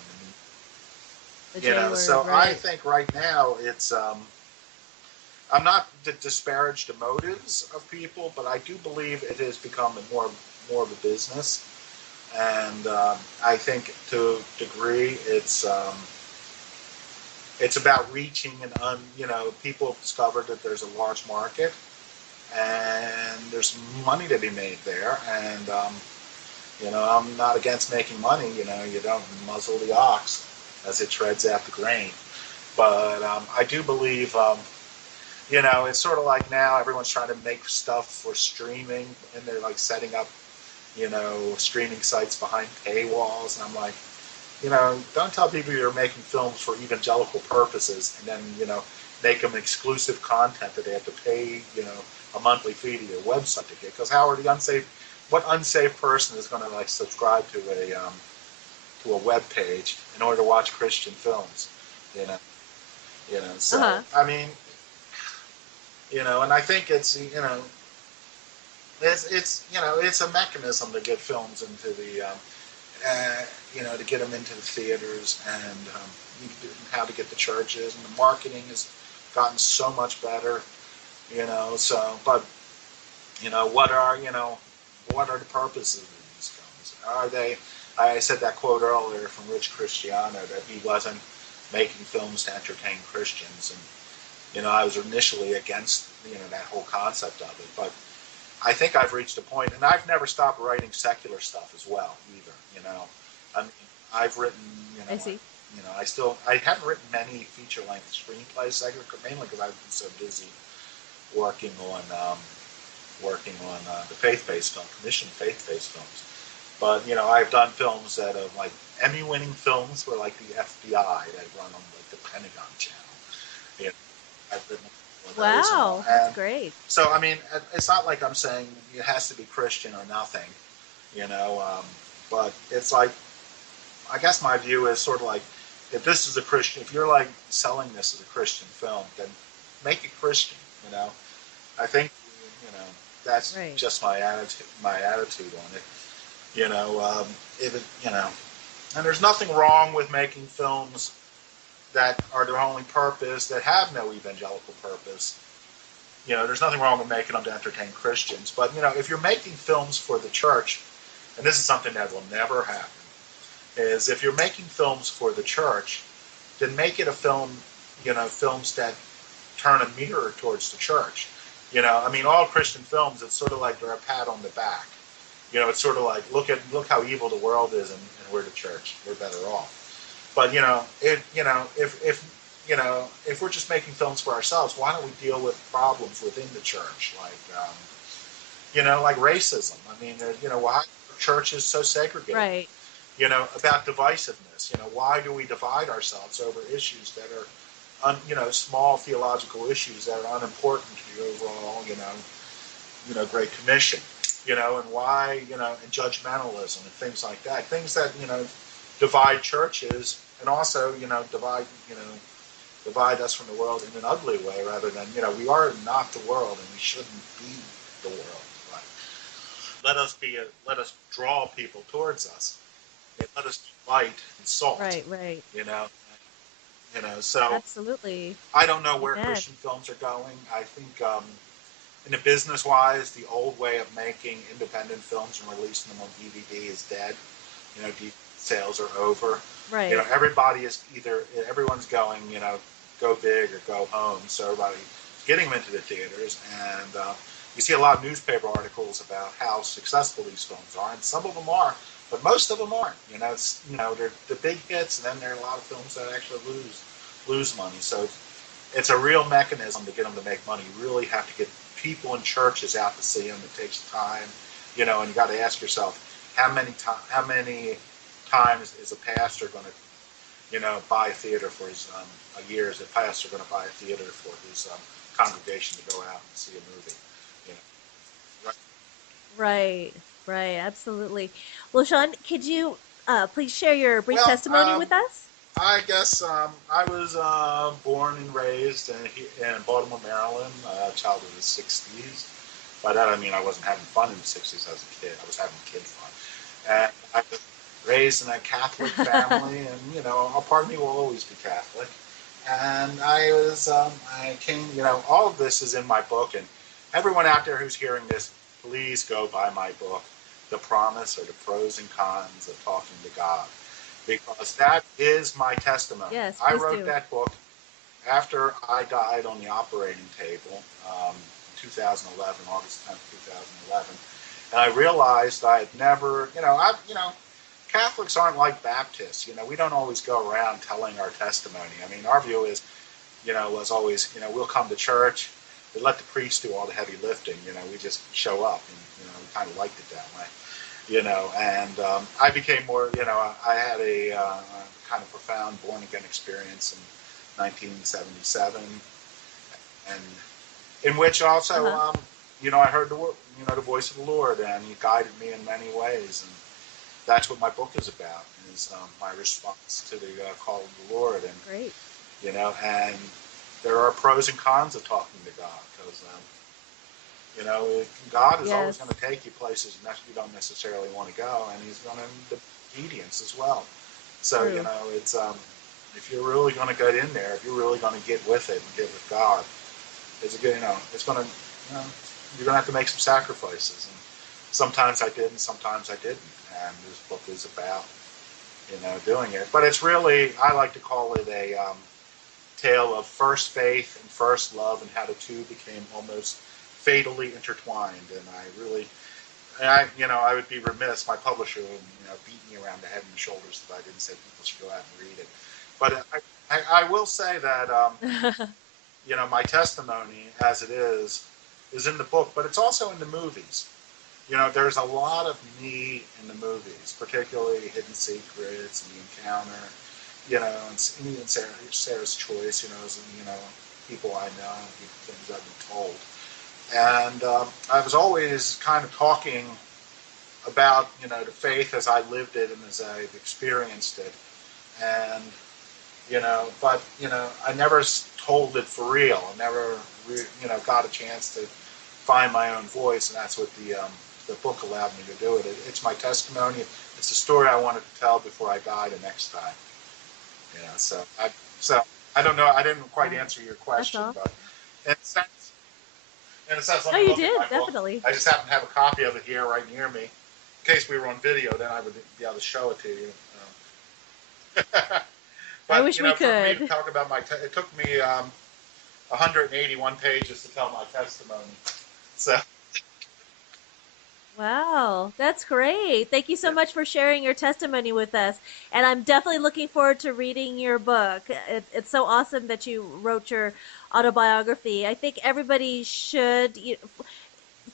The in the J word, So I right. think right now it's I'm not to disparage the motives of people, but I do believe it has become more of a business, and I think to a degree it's about reaching people have discovered that there's a large market and there's money to be made there, and I'm not against making money. You don't muzzle the ox as it treads out the grain, but I do believe. It's sort of like now everyone's trying to make stuff for streaming, and they're like setting up, streaming sites behind paywalls. And I'm like, don't tell people you're making films for evangelical purposes, and then make them exclusive content that they have to pay, a monthly fee to your website to get. Because how are the what unsafe person is going to like subscribe to a web page in order to watch Christian films? You know, So Uh-huh. I mean, and I think it's a mechanism to get films into the to get them into the theaters, and how to get the churches, and the marketing has gotten so much better. So but what are the purposes of these films? Are they? I said that quote earlier from Rich Cristiano that he wasn't making films to entertain Christians, and I was initially against that whole concept of it, but I think I've reached a point, and I've never stopped writing secular stuff as well either. I mean, I've written, I see. I haven't written many feature-length screenplays secular, mainly because I've been so busy working on the faith-based film, commissioned faith-based films. But I've done films that are like Emmy-winning films for like the FBI that run on like the Pentagon Channel. You know, I've written one of those and all. Wow, that's And great. so, I mean, it's not like I'm saying it has to be Christian or nothing, you know. But it's like, I guess my view is sort of like, if this is a Christian, if you're like selling this as a Christian film, then make it Christian, you know. I think, that's Right. just my attitude on it, if it, and there's nothing wrong with making films that are their only purpose, that have no evangelical purpose. There's nothing wrong with making them to entertain Christians. But, if you're making films for the church, and this is something that will never happen, is if you're making films for the church, then make it a film, films that turn a mirror towards the church. I mean, all Christian films, it's sort of like they're a pat on the back. It's sort of like look how evil the world is, and we're the church. We're better off. But if we're just making films for ourselves, why don't we deal with problems within the church, like racism? I mean, why are churches so segregated? Right. About divisiveness. Why do we divide ourselves over issues that are, small theological issues that are unimportant to the overall, Great Commission? And why, and judgmentalism and things like that. Things that, divide churches and also, divide us from the world in an ugly way rather than, we are not the world and we shouldn't be the world. But let us draw people towards us. And let us be light and salt. Right. Right. You know, so Absolutely. I don't know where Amen. Christian films are going. I think in the business wise, the old way of making independent films and releasing them on DVD is dead. DVD sales are over. Right. Everyone's going, go big or go home. So everybody's getting them into the theaters, and you see a lot of newspaper articles about how successful these films are, and some of them are, but most of them aren't. They're the big hits, and then there are a lot of films that actually lose money. So it's a real mechanism to get them to make money. You really have to get people in churches out to see them. It takes time, and you got to ask yourself how many times is a pastor going to buy a theater for his a year? Is a pastor going to buy a theater for his congregation to go out and see a movie? You know, Right. Right. Absolutely. Well, Sean, could you please share your brief well, testimony with us? I guess I was born and raised in Baltimore, Maryland, a child of the '60s. By that I mean I wasn't having fun in the '60s as a kid. I was having kid fun. And I was raised in a Catholic family, and a part of me will always be Catholic. And I came, all of this is in my book, and everyone out there who's hearing this, please go buy my book, The Promise, or the Pros and Cons of Talking to God, because that is my testimony. Yes, I please wrote do. that book after I died on the operating table in 2011, August 10th, 2011. And I realized I had never, Catholics aren't like Baptists. We don't always go around telling our testimony. I mean, our view is, was always, we'll come to church, we let the priest do all the heavy lifting. We just show up, and we kind of liked it that way. And I became more, I had a kind of profound born again experience in 1977, and in which also, Uh-huh. I heard the voice of the Lord, and He guided me in many ways, and that's what my book is about, is my response to the call of the Lord, and Great. and there are pros and cons of talking to God, because God is always going Yes. to take you places you don't necessarily want to go, and He's going to obedience as well. So True. it's if you're really going to get in there, if you're really going to get with it and get with God, it's a good, it's going to, you're going to have to make some sacrifices. And sometimes I did, and sometimes I didn't. And this book is about, doing it. But it's really, I like to call it a tale of first faith and first love, and how the two became almost fatally intertwined. And I would be remiss. My publisher would, beat me around the head and the shoulders if I didn't say people should go out and read it. But I will say that, my testimony as it is in the book, but it's also in the movies. There's a lot of me in the movies, particularly Hidden Secrets and The Encounter, and even Sarah's Choice, people I know, things I've been told. And I was always kind of talking about, the faith as I lived it and as I've experienced it. And, but, I never told it for real. I never, got a chance to find my own voice, and that's what the book allowed me to do it. It's my testimony. It's the story I wanted to tell before I die the next time. So I don't know. I didn't quite Right. answer your That's question, but awesome. in a sense, let No, me you look at did, my book. definitely. I just happen to have a copy of it here right near me. In case we were on video, then I would be able to show it to you. I But wish we for me to could. talk about it took me 181 pages to tell my testimony. So Wow, that's great. Thank you so yeah. much for sharing your testimony with us. And I'm definitely looking forward to reading your book. It's so awesome that you wrote your autobiography. I think everybody should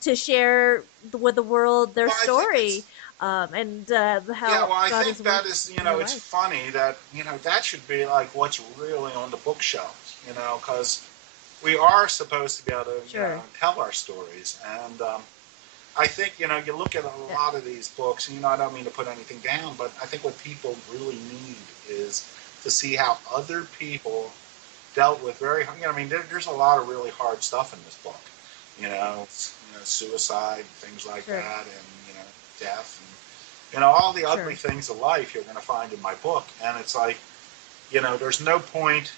to share with the world their Well, I think story, it's and yeah. how Well, I God think has that worked is in your it's life. funny that that should be like what's really on the bookshelves. Because we are supposed to be able to Sure. tell our stories, and I think you look at a Yeah. lot of these books, and I don't mean to put anything down, but I think what people really need is to see how other people dealt with I mean, there's a lot of really hard stuff in this book. Suicide, things like Sure. that, and death, and all the ugly Sure. things of life you're going to find in my book. And it's like, there's no point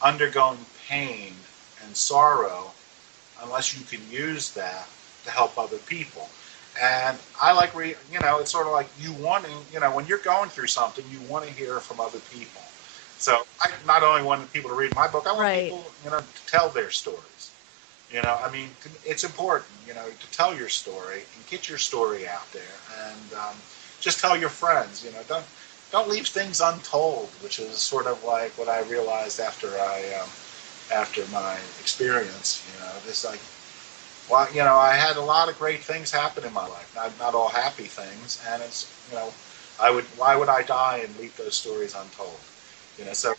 undergoing pain and sorrow unless you can use that to help other people. And I like, it's sort of like you want to, when you're going through something, you want to hear from other people. So I not only want people to read my book, I want Right. people, to tell their stories. I mean, it's important, to tell your story and get your story out there, and just tell your friends. Don't leave things untold, which is sort of like what I realized after my experience. This like, well, I had a lot of great things happen in my life, not all happy things, and it's why would I die and leave those stories untold? So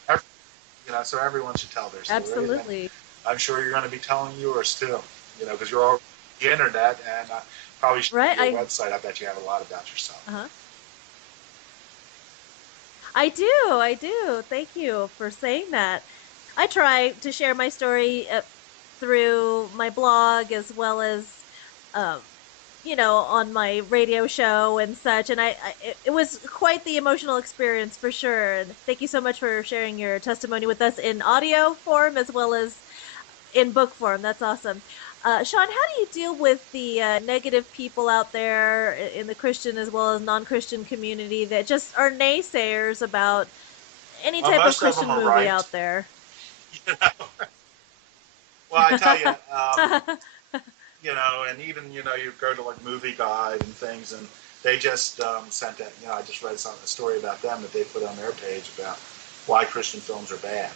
so everyone should tell their story, and Absolutely. I'm sure you're going to be telling yours too. Because you're all on the internet, and probably should Right. your website. I bet you have a lot about yourself. Uh-huh. I do. I do. Thank you for saying that. I try to share my story through my blog as well as, um, on my radio show and such. And it was quite the emotional experience for sure. And thank you so much for sharing your testimony with us in audio form as well as in book form. That's awesome. Sean, how do you deal with the negative people out there in the Christian as well as non-Christian community that just are naysayers about any Well, type of most of them Christian are movie right. out there? Well, I tell you, and even you go to like Movie Guide and things, and they just sent that. I just read a story about them that they put on their page about why Christian films are bad,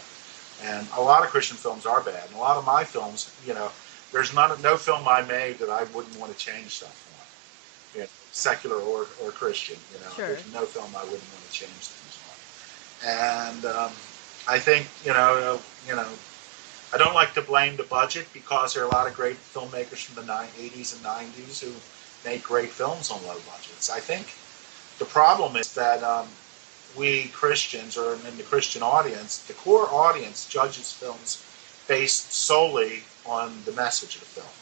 and a lot of Christian films are bad, and a lot of my films, there's no film I made that I wouldn't want to change stuff on, secular or Christian. There's Sure. no film I wouldn't want to change things on, and I think I don't like to blame the budget because there are a lot of great filmmakers from the 80s and 90s who made great films on low budgets. I think the problem is that we Christians, or in the Christian audience, the core audience judges films based solely on the message of the film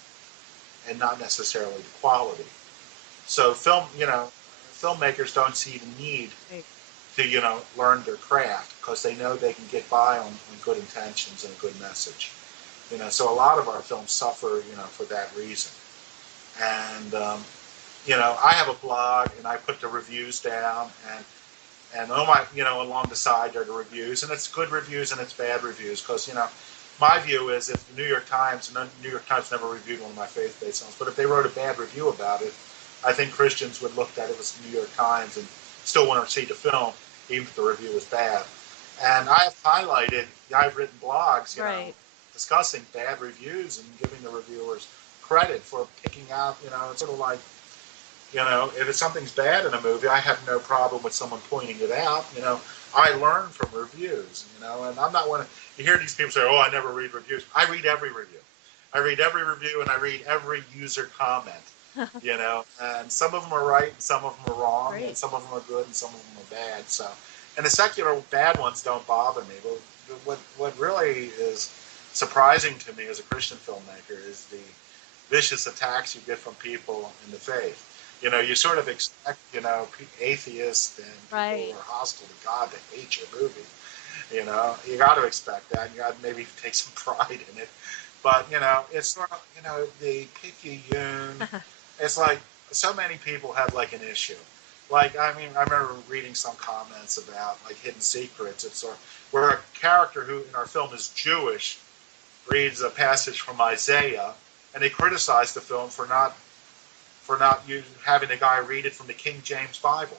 and not necessarily the quality. So filmmakers don't see the need Right. to learn their craft because they know they can get by on good intentions and a good message. So a lot of our films suffer for that reason. And I have a blog and I put the reviews down, and on my along the side are the reviews, and it's good reviews and it's bad reviews because my view is if the New York Times, and the New York Times never reviewed one of my faith-based films, but if they wrote a bad review about it, I think Christians would look at it as the New York Times and still want to see the film, even if the review was bad. And I've written blogs, Right. discussing bad reviews and giving the reviewers credit for picking out, it's sort of like, if it's something's bad in a movie, I have no problem with someone pointing it out. I learn from reviews, and I'm not one of, you hear these people say, oh, I never read reviews. I read every review. I read every review and I read every user comment, and some of them are right and some of them are wrong and Great. some of them are good and some of them are bad. So, and the secular bad ones don't bother me. But what really is surprising to me as a Christian filmmaker is the vicious attacks you get from people in the faith. You sort of expect, atheists and people who Right. are hostile to God to hate your movie. You got to expect that. You got to maybe take some pride in it. But, it's sort of, the picayune. It's like so many people have like an issue. Like, I mean, I remember reading some comments about like Hidden Secrets. It's where a character who in our film is Jewish reads a passage from Isaiah, and they criticize the film for not having a guy read it from the King James Bible.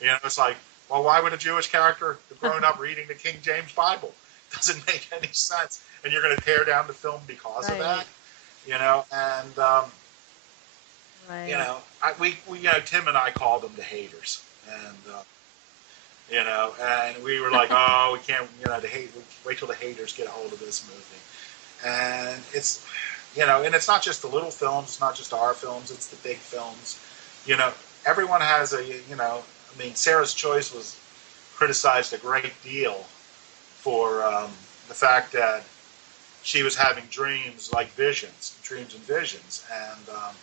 You know, it's like, well, why would a Jewish character have grown up reading the King James Bible? It doesn't make any sense. And you're going to tear down the film because of that, you know? And, you know, you know, Tim and I called them the haters. And, you know, and we were like, oh, we can't, you know, wait till the haters get a hold of this movie. And it's, you know, and it's not just the little films, it's not just our films, it's the big films. You know, everyone has a, you know, I mean, Sarah's Choice was criticized a great deal for the fact that she was having dreams like dreams and visions. And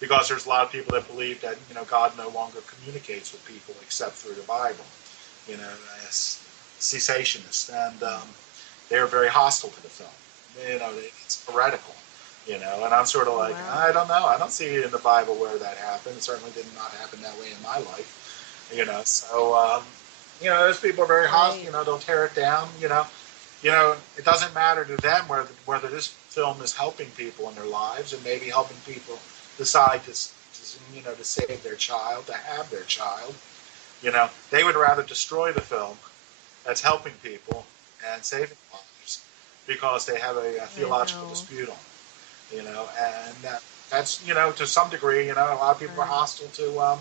because there's a lot of people that believe that, you know, God no longer communicates with people except through the Bible, you know, as cessationists. And they're very hostile to the film. You know, it's heretical, you know, and I'm sort of like, I don't know. I don't see it in the Bible where that happened. It certainly did not happen that way in my life, you know. So, you know, those people are very hostile, you know, they'll tear it down, you know. You know, it doesn't matter to them whether this film is helping people in their lives and maybe helping people decide to you know, to save their child, to have their child. You know, they would rather destroy the film that's helping people and saving lives because they have a theological dispute on it, you know, and that's, you know, to some degree, you know, a lot of people are hostile to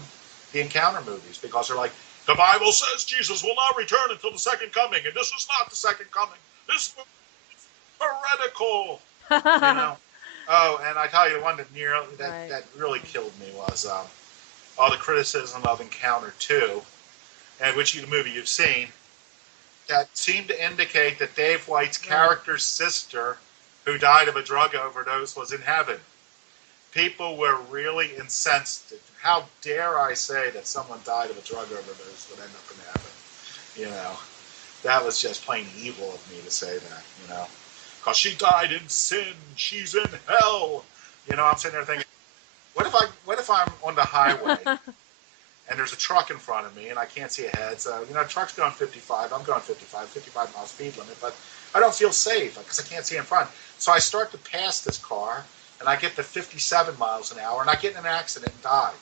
the encounter movies because they're like, the Bible says Jesus will not return until the second coming, and this is not the second coming. This movie is heretical, you know. Oh, and I tell you, the one that that really killed me was all the criticism of Encounter 2, and which the movie you've seen, that seemed to indicate that Dave White's character's sister, who died of a drug overdose, was in heaven. People were really incensed. How dare I say that someone died of a drug overdose would end up in heaven? You know, that was just plain evil of me to say that, you know. Because she died in sin, she's in hell. You know, I'm sitting there thinking, what if I'm on the highway and there's a truck in front of me and I can't see ahead? So, you know, the truck's going 55, I'm going 55 mile speed limit, but I don't feel safe because I can't see in front. So I start to pass this car and I get to 57 miles an hour and I get in an accident and die.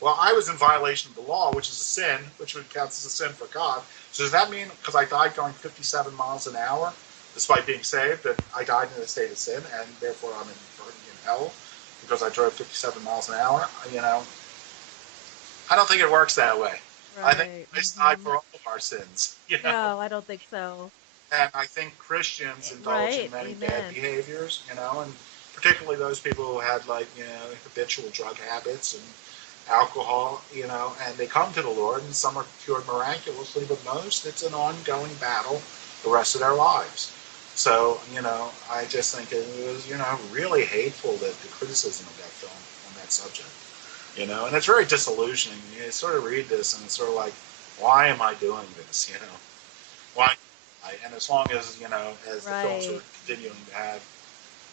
Well, I was in violation of the law, which is a sin, which would count as a sin for God. So does that mean because I died going 57 miles an hour, despite being saved, that I died in a state of sin and therefore I'm in hell because I drove 57 miles an hour? You know, I don't think it works that way. I think Christ died for all of our sins. You know? No, I don't think so. And I think Christians indulge in many bad behaviors, you know, and particularly those people who had, like, you know, habitual drug habits and alcohol, you know, and they come to the Lord, and some are cured miraculously, but most, it's an ongoing battle the rest of their lives. So, you know, I just think it was, you know, really hateful, that the criticism of that film on that subject, you know, and it's very disillusioning. You sort of read this, and it's sort of like, why am I doing this, you know? Why? And as long as, you know, as the films are continuing to have,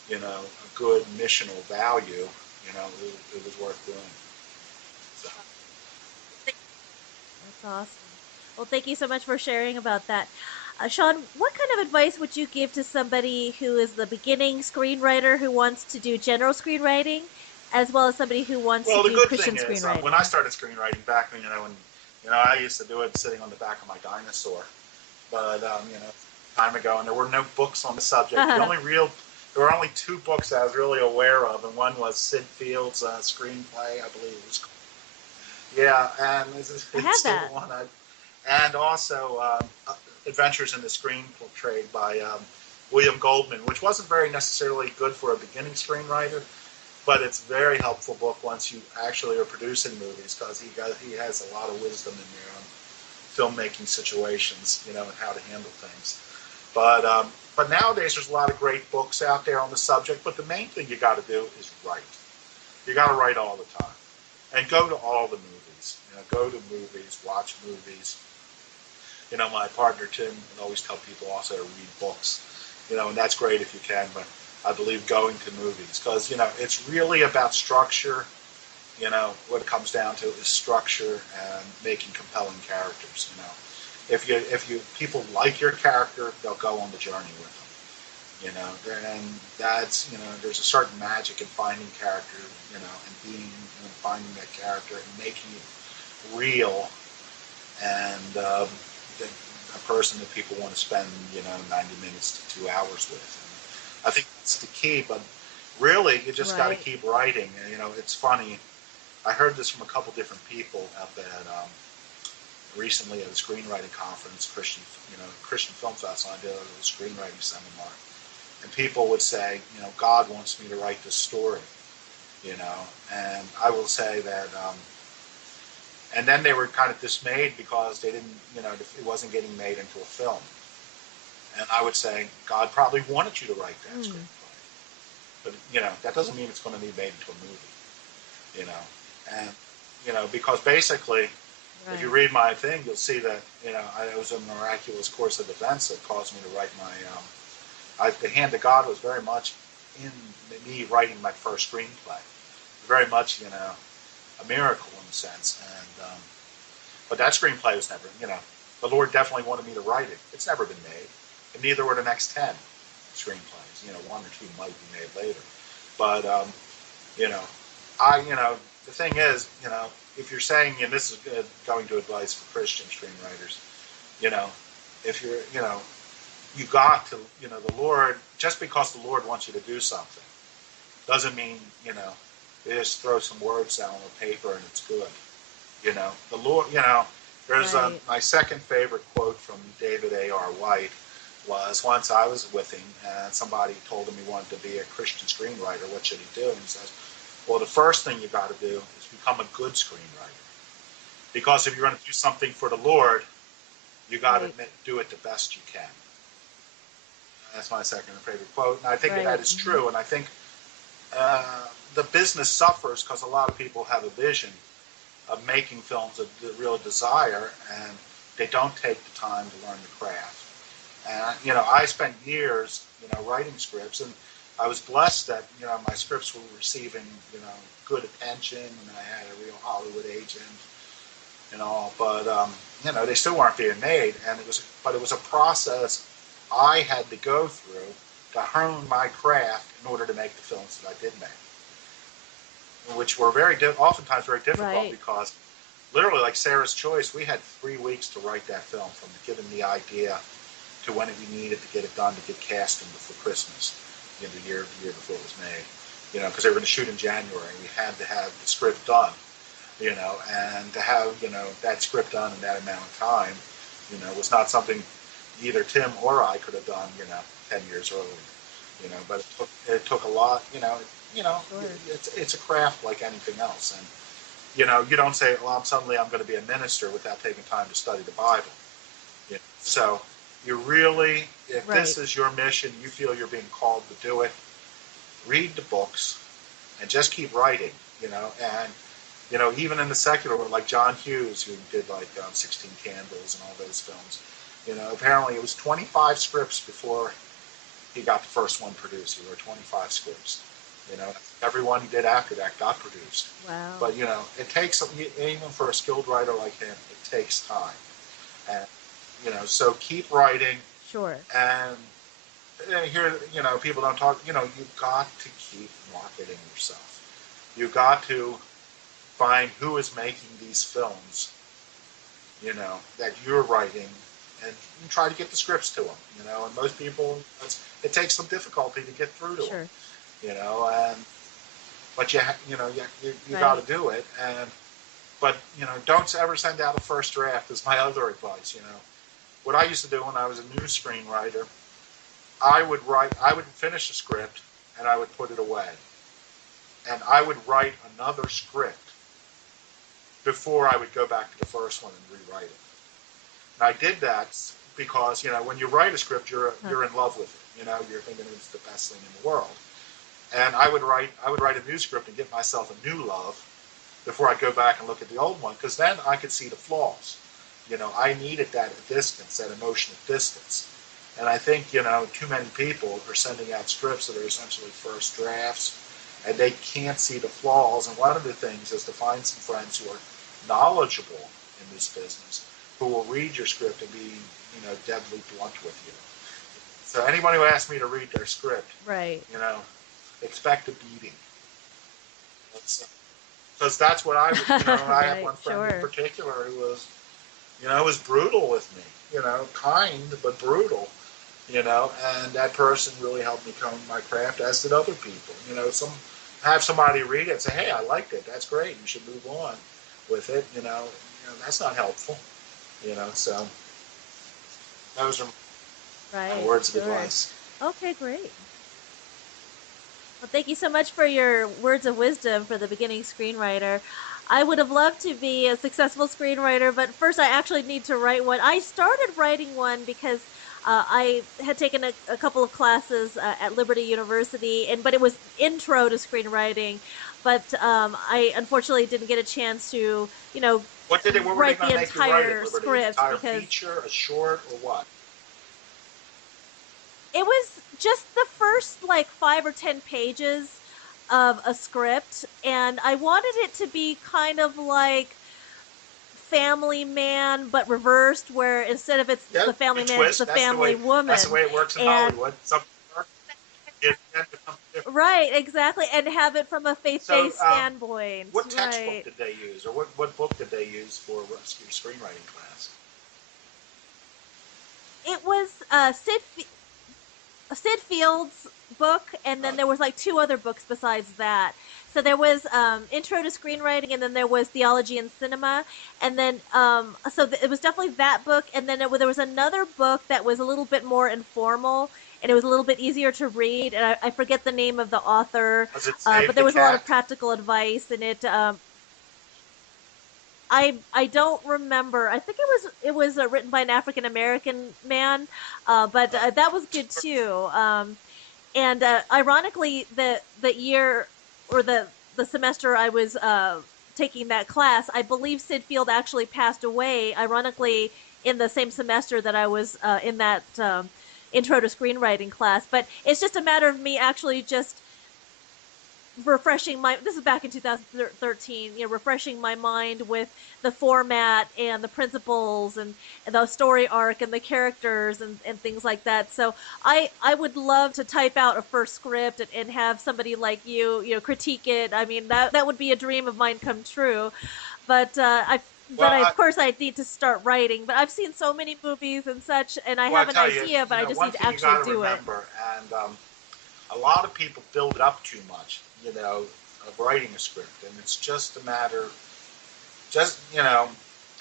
you know, a good missional value, you know, it was worth doing. So. That's awesome. Well, thank you so much for sharing about that. Sean, what kind of advice would you give to somebody who is the beginning screenwriter who wants to do general screenwriting, as well as somebody who wants to do Christian screenwriting? Well, the good thing is, when I started screenwriting back, you know, when, you know, I used to do it sitting on the back of my dinosaur, but you know, time ago, and there were no books on the subject. There were only two books I was really aware of, and one was Sid Field's screenplay, I believe it was called. Yeah, and it's still one. And also Adventures in the Screen Trade by William Goldman, which wasn't very necessarily good for a beginning screenwriter, but it's a very helpful book once you actually are producing movies, because he has a lot of wisdom in there on filmmaking situations, you know, and how to handle things. But nowadays there's a lot of great books out there on the subject, but the main thing you got to do is write. You got to write all the time. And go to all the movies. You know, go to movies, watch movies. You know, my partner Tim would always tell people also to read books. You know, and that's great if you can, but I believe going to movies, because, you know, it's really about structure what it comes down to is structure and making compelling characters. If you people like your character, they'll go on the journey with them. And that's there's a certain magic in finding character, and being finding that character and making it real, and a person that people want to spend 90 minutes to 2 hours with. And I think that's the key. But really, you just got to Right. keep writing. And, it's funny. I heard this from a couple different people out there recently at a screenwriting conference, Christian Film Festival. I did a screenwriting seminar, and people would say, God wants me to write this story, and I will say that, and then they were kind of dismayed because they didn't, it wasn't getting made into a film. And I would say, God probably wanted you to write that screenplay, but that doesn't mean it's going to be made into a movie, and because basically, if you Right. read my thing, you'll see that I was a miraculous course of events that caused me to write my. The hand of God was very much in me writing my first screenplay. Very much, a miracle in a sense. And but that screenplay was never, the Lord definitely wanted me to write it. It's never been made, and neither were the next 10 screenplays. One or two might be made later, but you know, the thing is, if you're saying, and this is going to advice for Christian screenwriters, you know, if you're, you got to, the Lord, just because the Lord wants you to do something, doesn't mean, you just throw some words down on paper and it's good. The Lord, there's Right. my second favorite quote from David A.R. White was once I was with him and somebody told him he wanted to be a Christian screenwriter. What should he do? And he says, well, the first thing you got to do is become a good screenwriter. Because if you're going to do something for the Lord, you got to Right. do it the best you can. That's my second favorite quote. And I think that Right. is true. And I think the business suffers because a lot of people have a vision of making films of the real desire, and they don't take the time to learn the craft. And I spent years, writing scripts, and I was blessed that my scripts were receiving good attention, and I had a real Hollywood agent and all. But they still weren't being made, and it was a process I had to go through to hone my craft in order to make the films that I did make, which were oftentimes very difficult Right. because literally, like Sarah's Choice, we had 3 weeks to write that film from giving the idea to when we needed to get it done to get casting before Christmas, the year before it was made. Because they were going to shoot in January, we had to have the script done. And to have that script done in that amount of time, was not something either Tim or I could have done, 10 years earlier. But it took a lot. You know, Sure. it's a craft like anything else, and you don't say, well, I'm going to be a minister without taking time to study the Bible. So you really, if this Right. is your mission, you feel you're being called to do it, read the books and just keep writing, and, even in the secular world, like John Hughes, who did like 16 Candles and all those films, apparently it was 25 scripts before he got the first one produced. He wrote 25 scripts. Every one he did after that got produced. Wow. But, it takes, even for a skilled writer like him, it takes time. And, so keep writing. Sure. And here, people don't talk, you've got to keep marketing yourself. You've got to find who is making these films, that you're writing, and try to get the scripts to them, and most people, it takes some difficulty to get through to them, Sure. and, but you got Right. to do it, and, but, don't ever send out a first draft is my other advice, What I used to do when I was a news screenwriter, I would finish a script and I would put it away. And I would write another script before I would go back to the first one and rewrite it. And I did that because, when you write a script, Huh. you're in love with it. You're thinking it's the best thing in the world. And I would write a new script and give myself a new love before I go back and look at the old one, because then I could see the flaws. I needed that distance, that emotional distance. And I think, too many people are sending out scripts that are essentially first drafts, and they can't see the flaws. And one of the things is to find some friends who are knowledgeable in this business, who will read your script and be, deadly blunt with you. So anyone who asks me to read their script, Right. you know, expect a beating. Because that's what I would, I have Right. one friend in Sure. particular who was, was brutal with me, kind but brutal, and that person really helped me hone my craft, as did other people. Have somebody read it and say, hey, I liked it. That's great. You should move on with it. That's not helpful. So those are my Right. words of Sure. advice. Okay, great. Well, thank you so much for your words of wisdom for the beginning screenwriter. I would have loved to be a successful screenwriter, but first I actually need to write one. I started writing one because I had taken a couple of classes at Liberty University, but it was intro to screenwriting. But I unfortunately didn't get a chance to, What were they write going the to make you write at entire Liberty? An script entire because feature, a short, or what? it was just the first like 5 or 10 pages of a script, and I wanted it to be kind of like Family Man, but reversed, where instead of it's Yeah, the Family good Man, it's twist. the That's the Family way. That's the Woman. way it works in And Hollywood. Something works, it ends with something different. right, exactly, and have it from a So, faith-based standpoint. what textbook Right. did they use, or what book did they use for your screenwriting class? It was Sid Field's book, and then Uh, there was like two other books besides that. So there was Intro to Screenwriting, and then there was Theology in Cinema, and then it was definitely that book, and then there was another book that was a little bit more informal, and it was a little bit easier to read, and I forget the name of the author, does it but save the there was a lot of cat? practical advice in it. I don't remember. I think it was written by an African American man, but Uh, that was good too. And ironically, the year or the semester I was taking that class, I believe Sid Field actually passed away. Ironically, in the same semester that I was in that intro to screenwriting class. But it's just a matter of me actually just refreshing my this is back in 2013, refreshing my mind with the format and the principles and the story arc and the characters and things like that. So I would love to type out a first script and have somebody like you critique it. I mean, that would be a dream of mine come true. But well, of course I need to start writing, but I've seen so many movies and such, and I I have an tell you, idea, but I just one need to thing you actually got to do it. remember, and a lot of people build up too much, of writing a script, and it's just a matter. Just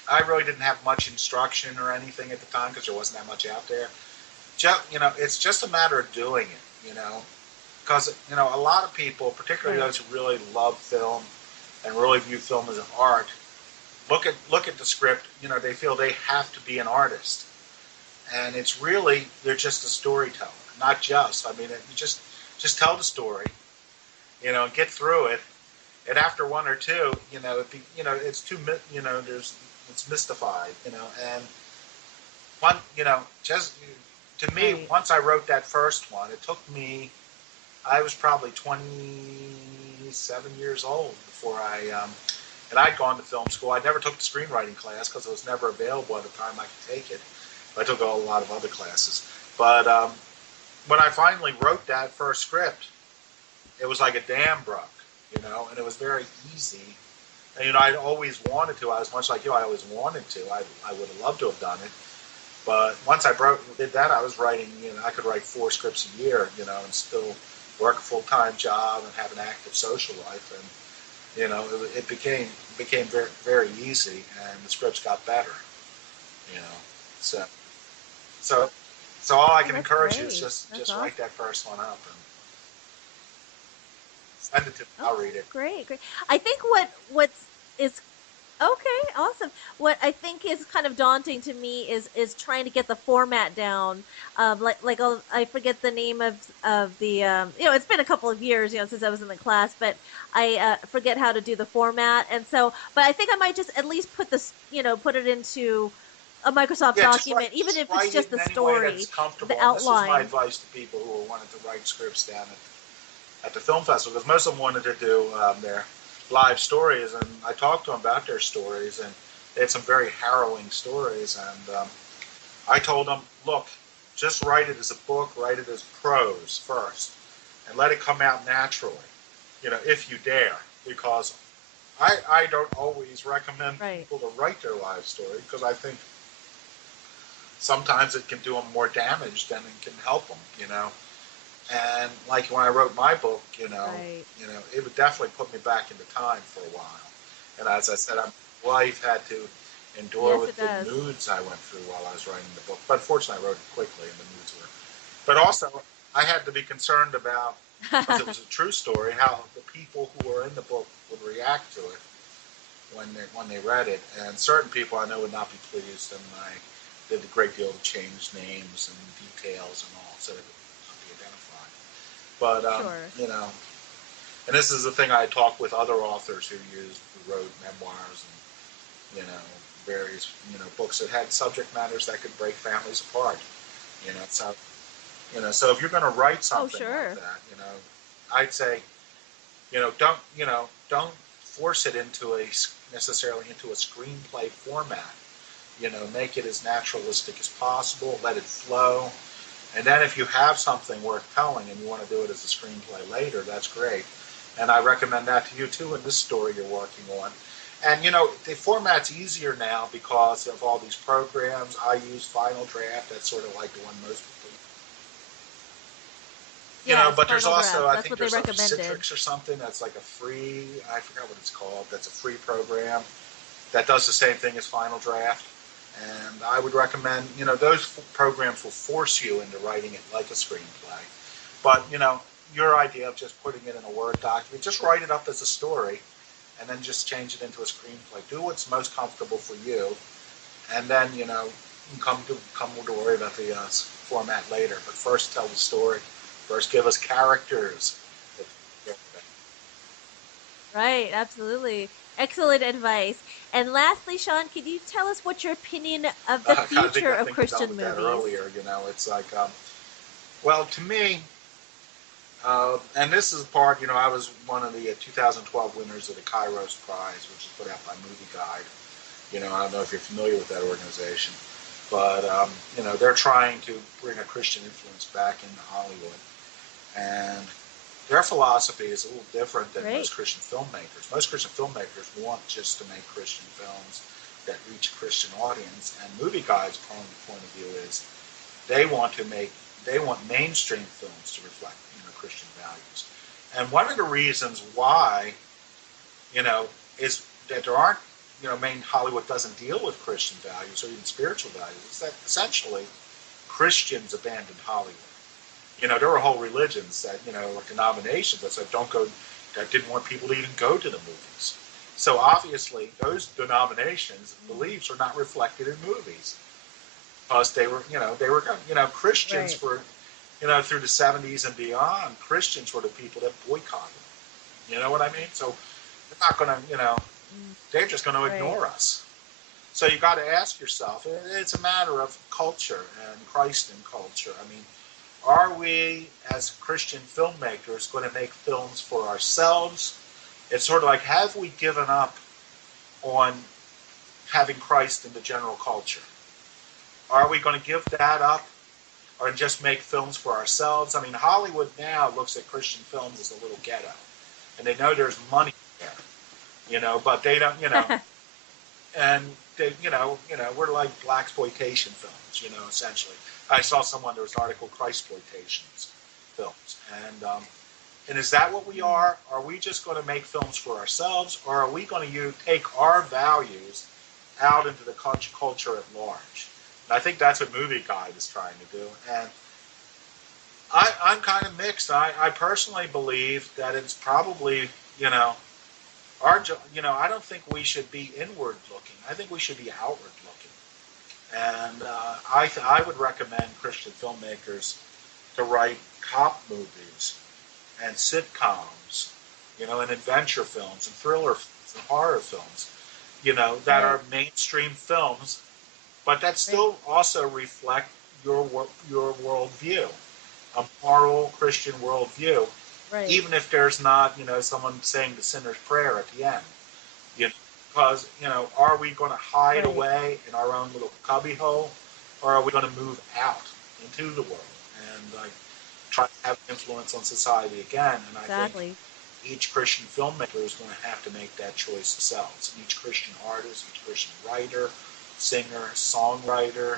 I really didn't have much instruction or anything at the time because there wasn't that much out there. Just it's just a matter of doing it. Because a lot of people, particularly Right. those who really love film and really view film as an art, look at the script. They feel they have to be an artist, and it's really they're just a storyteller, not just. I mean, you just tell the story, get through it, and after one or two, it's too, there's it's mystified, and one, just to me, Right. once I wrote that first one, it took me. I was probably 27 years old before and I'd gone to film school. I never took the screenwriting class because it was never available at the time I could take it. I took a lot of other classes. But when I finally wrote that first script, it was like a dam broke, and it was very easy. And, I'd always wanted to. I was much like you. I always wanted to. I would have loved to have done it. But once I did that, I was writing, I could write 4 scripts a year, and still work a full-time job and have an active social life. And, it became very, very easy, and the scripts got better, you know. So, so, so all I Oh, can that's encourage you is great. just, That's just write awesome. that first one up and send it to me. I'll Okay, read it. great, great. I think what's is okay, awesome. What I think is kind of daunting to me is trying to get the format down. I forget the name of the it's been a couple of years since I was in the class, but I forget how to do the format, and so but I think I might just at least put it into a Microsoft Yeah, document, even just if it's write it just in the any way that's story, the comfortable. And this is my outline. advice to people who are wanting to write scripts down at the film festival, because most of them wanted to do their live stories, and I talked to them about their stories, and they had some very harrowing stories, and I told them, look, just write it as a book, write it as prose first, and let it come out naturally, if you dare, because I don't always recommend Right. people to write their life story, because I think sometimes it can do them more damage than it can help them. And like when I wrote my book, Right. it would definitely put me back into time for a while. And as I said, my wife had to endure Yes, it with the does. moods I went through while I was writing the book. But fortunately, I wrote it quickly, and the moods were. But also, I had to be concerned about, because it was a true story, how the people who were in the book would react to it when they read it. And certain people I know would not be pleased, and I did a great deal to change names and details and all, so it would not be identified. But Sure. and this is the thing I talked with other authors who wrote memoirs and various books that had subject matters that could break families apart. So so if you're going to write Oh, something like sure. that, I'd say don't force it necessarily into a screenplay format. Make it as naturalistic as possible. Let it flow. And then if you have something worth telling and you want to do it as a screenplay later, that's great. And I recommend that to you too in this story you're working on. And the format's easier now because of all these programs. I use Final Draft. That's sort of like the one most people. Yes, But there's Final also, Draft. I That's think what they there's like recommended. Citrix or something that's like a free, I forgot what it's called, that's a free program that does the same thing as Final Draft. And I would recommend, those programs will force you into writing it like a screenplay. But, your idea of just putting it in a Word document, just write it up as a story and then just change it into a screenplay. Do what's most comfortable for you. And then, come to worry about the format later. But first tell the story. First give us characters. Right, absolutely. Excellent advice. And lastly, Sean, can you tell us what your opinion of the I think future I of think we dealt Christian with that movies? earlier. It's like, well, to me, and this is part, I was one of the 2012 winners of the Kairos Prize, which is put out by Movie Guide. I don't know if you're familiar with that organization, but they're trying to bring a Christian influence back into Hollywood, and their philosophy is a little different than most Great. Christian filmmakers. Most Christian filmmakers want just to make Christian films that reach a Christian audience, and Movie Guide's point of view is they want to make they want mainstream films to reflect Christian values. And one of the reasons why is that there aren't main Hollywood doesn't deal with Christian values or even spiritual values is that essentially Christians abandoned Hollywood. There were whole religions that like denominations that said don't go that didn't want people to even go to the movies. So obviously those denominations Mm, beliefs are not reflected in movies because they were Christians right. for through the 70s and beyond. Christians were the people that boycotted them. You know what I mean? So they're not going to Mm, they're just going to right. ignore us. So you got to ask yourself. It's a matter of culture and Christ and culture. I mean, are we as Christian filmmakers going to make films for ourselves? It's sort of like, have we given up on having Christ in the general culture? Are we going to give that up or just make films for ourselves? I mean, Hollywood now looks at Christian films as a little ghetto, and they know there's money there, but they don't, and they, we're like black exploitation films, essentially. I saw someone there was an article, Christploitation films, and is that what we Mm, are? Are we just going to make films for ourselves, or are we going to take our values out into the culture at large? And I think that's what Movie Guide is trying to do. And I'm kind of mixed. I personally believe that it's probably, you know, I don't think we should be inward looking. I think we should be outward looking. And I would recommend Christian filmmakers to write cop movies and sitcoms, and adventure films and thriller films and horror films, that right. are mainstream films, but that Right. still also reflect your worldview, a moral Christian worldview. Right. even if there's not, someone saying the sinner's prayer at the end. You know, because, are we going to hide Right. away in our own little cubby hole, or are we going to move out into the world and like try to have influence on society again? And I think Exactly. each Christian filmmaker is going to have to make that choice themselves. Each Christian artist, each Christian writer, singer, songwriter,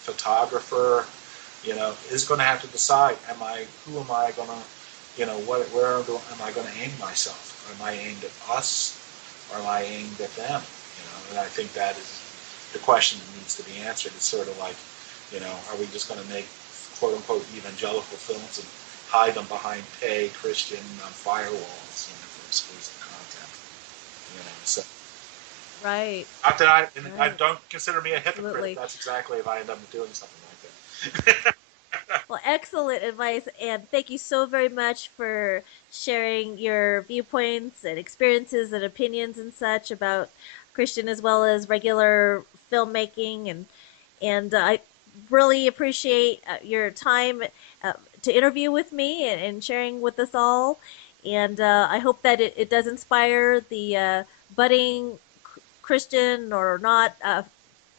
photographer, is going to have to decide: who am I going to, where am I going to aim myself? Am I aimed at us, or am I aimed at them? And I think that is the question that needs to be answered. It's sort of like, are we just going to make quote unquote evangelical films and hide them behind Christian firewalls, for exclusive content? So Right. not that I Right. don't consider me a hypocrite if Absolutely. that's exactly if I end up doing something like that. Well, excellent advice, and thank you so very much for sharing your viewpoints and experiences and opinions and such about Christian as well as regular filmmaking, and I really appreciate your time uh, to interview with me and sharing with us all. And I hope that it does inspire the budding Christian or not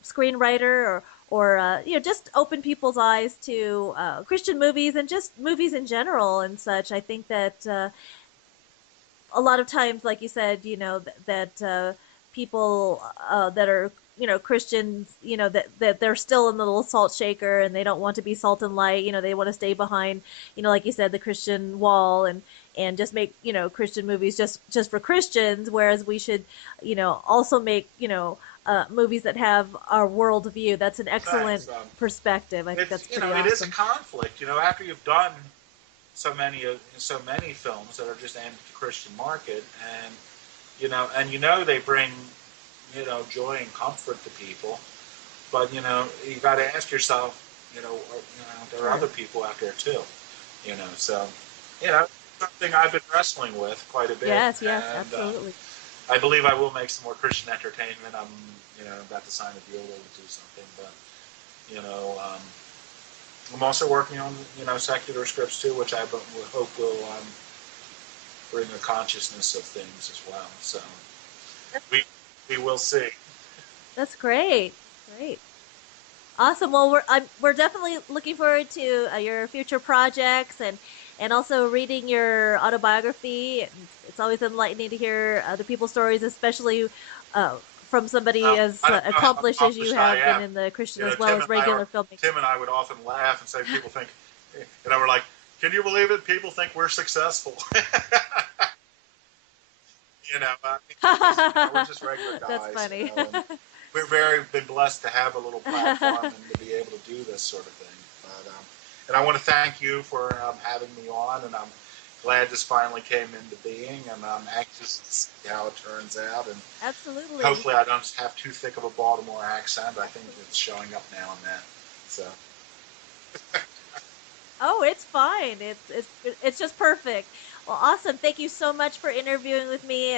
screenwriter or just open people's eyes to Christian movies and just movies in general and such. I think that a lot of times, like you said, that people that are Christians, that they're still in the little salt shaker and they don't want to be salt and light. They want to stay behind, like you said, the Christian wall and just make Christian movies just for Christians. Whereas we should also make movies that have our worldview. That's an excellent Thanks. perspective. I think It's that's pretty it is a awesome. conflict. After you've done so many films that are just aimed at the Christian market, and they bring joy and comfort to people, but you got to ask yourself, there are Sure. other people out there too, so something I've been wrestling with quite a bit, Yes. Yes. and Absolutely. I believe I will make some more Christian entertainment. I'm about to sign a deal to do something, but you know. I'm also working on secular scripts too, which I hope will bring a consciousness of things as well. So we we will see. That's great. Great. Awesome. Well, we're definitely looking forward to your future projects and also reading your autobiography. It's always enlightening to hear other people's stories, especially uh, from somebody as I don't know how accomplished as you accomplished I have been am. in the Christian You know, as well Tim as and I are. regular filmmaking. Tim and I would often laugh and say, people think, we're like, can you believe it? People think we're successful. I mean, we're just regular That's guys, funny. and we're very been blessed to have a little platform and to be able to do this sort of thing. But and I want to thank you for having me on, and I'm glad this finally came into being, and I'm anxious to see how it turns out, and Absolutely. hopefully I don't have too thick of a Baltimore accent. I think it's showing up now and then. So Oh, it's fine. It's just perfect. Well, awesome. Thank you so much for interviewing with me.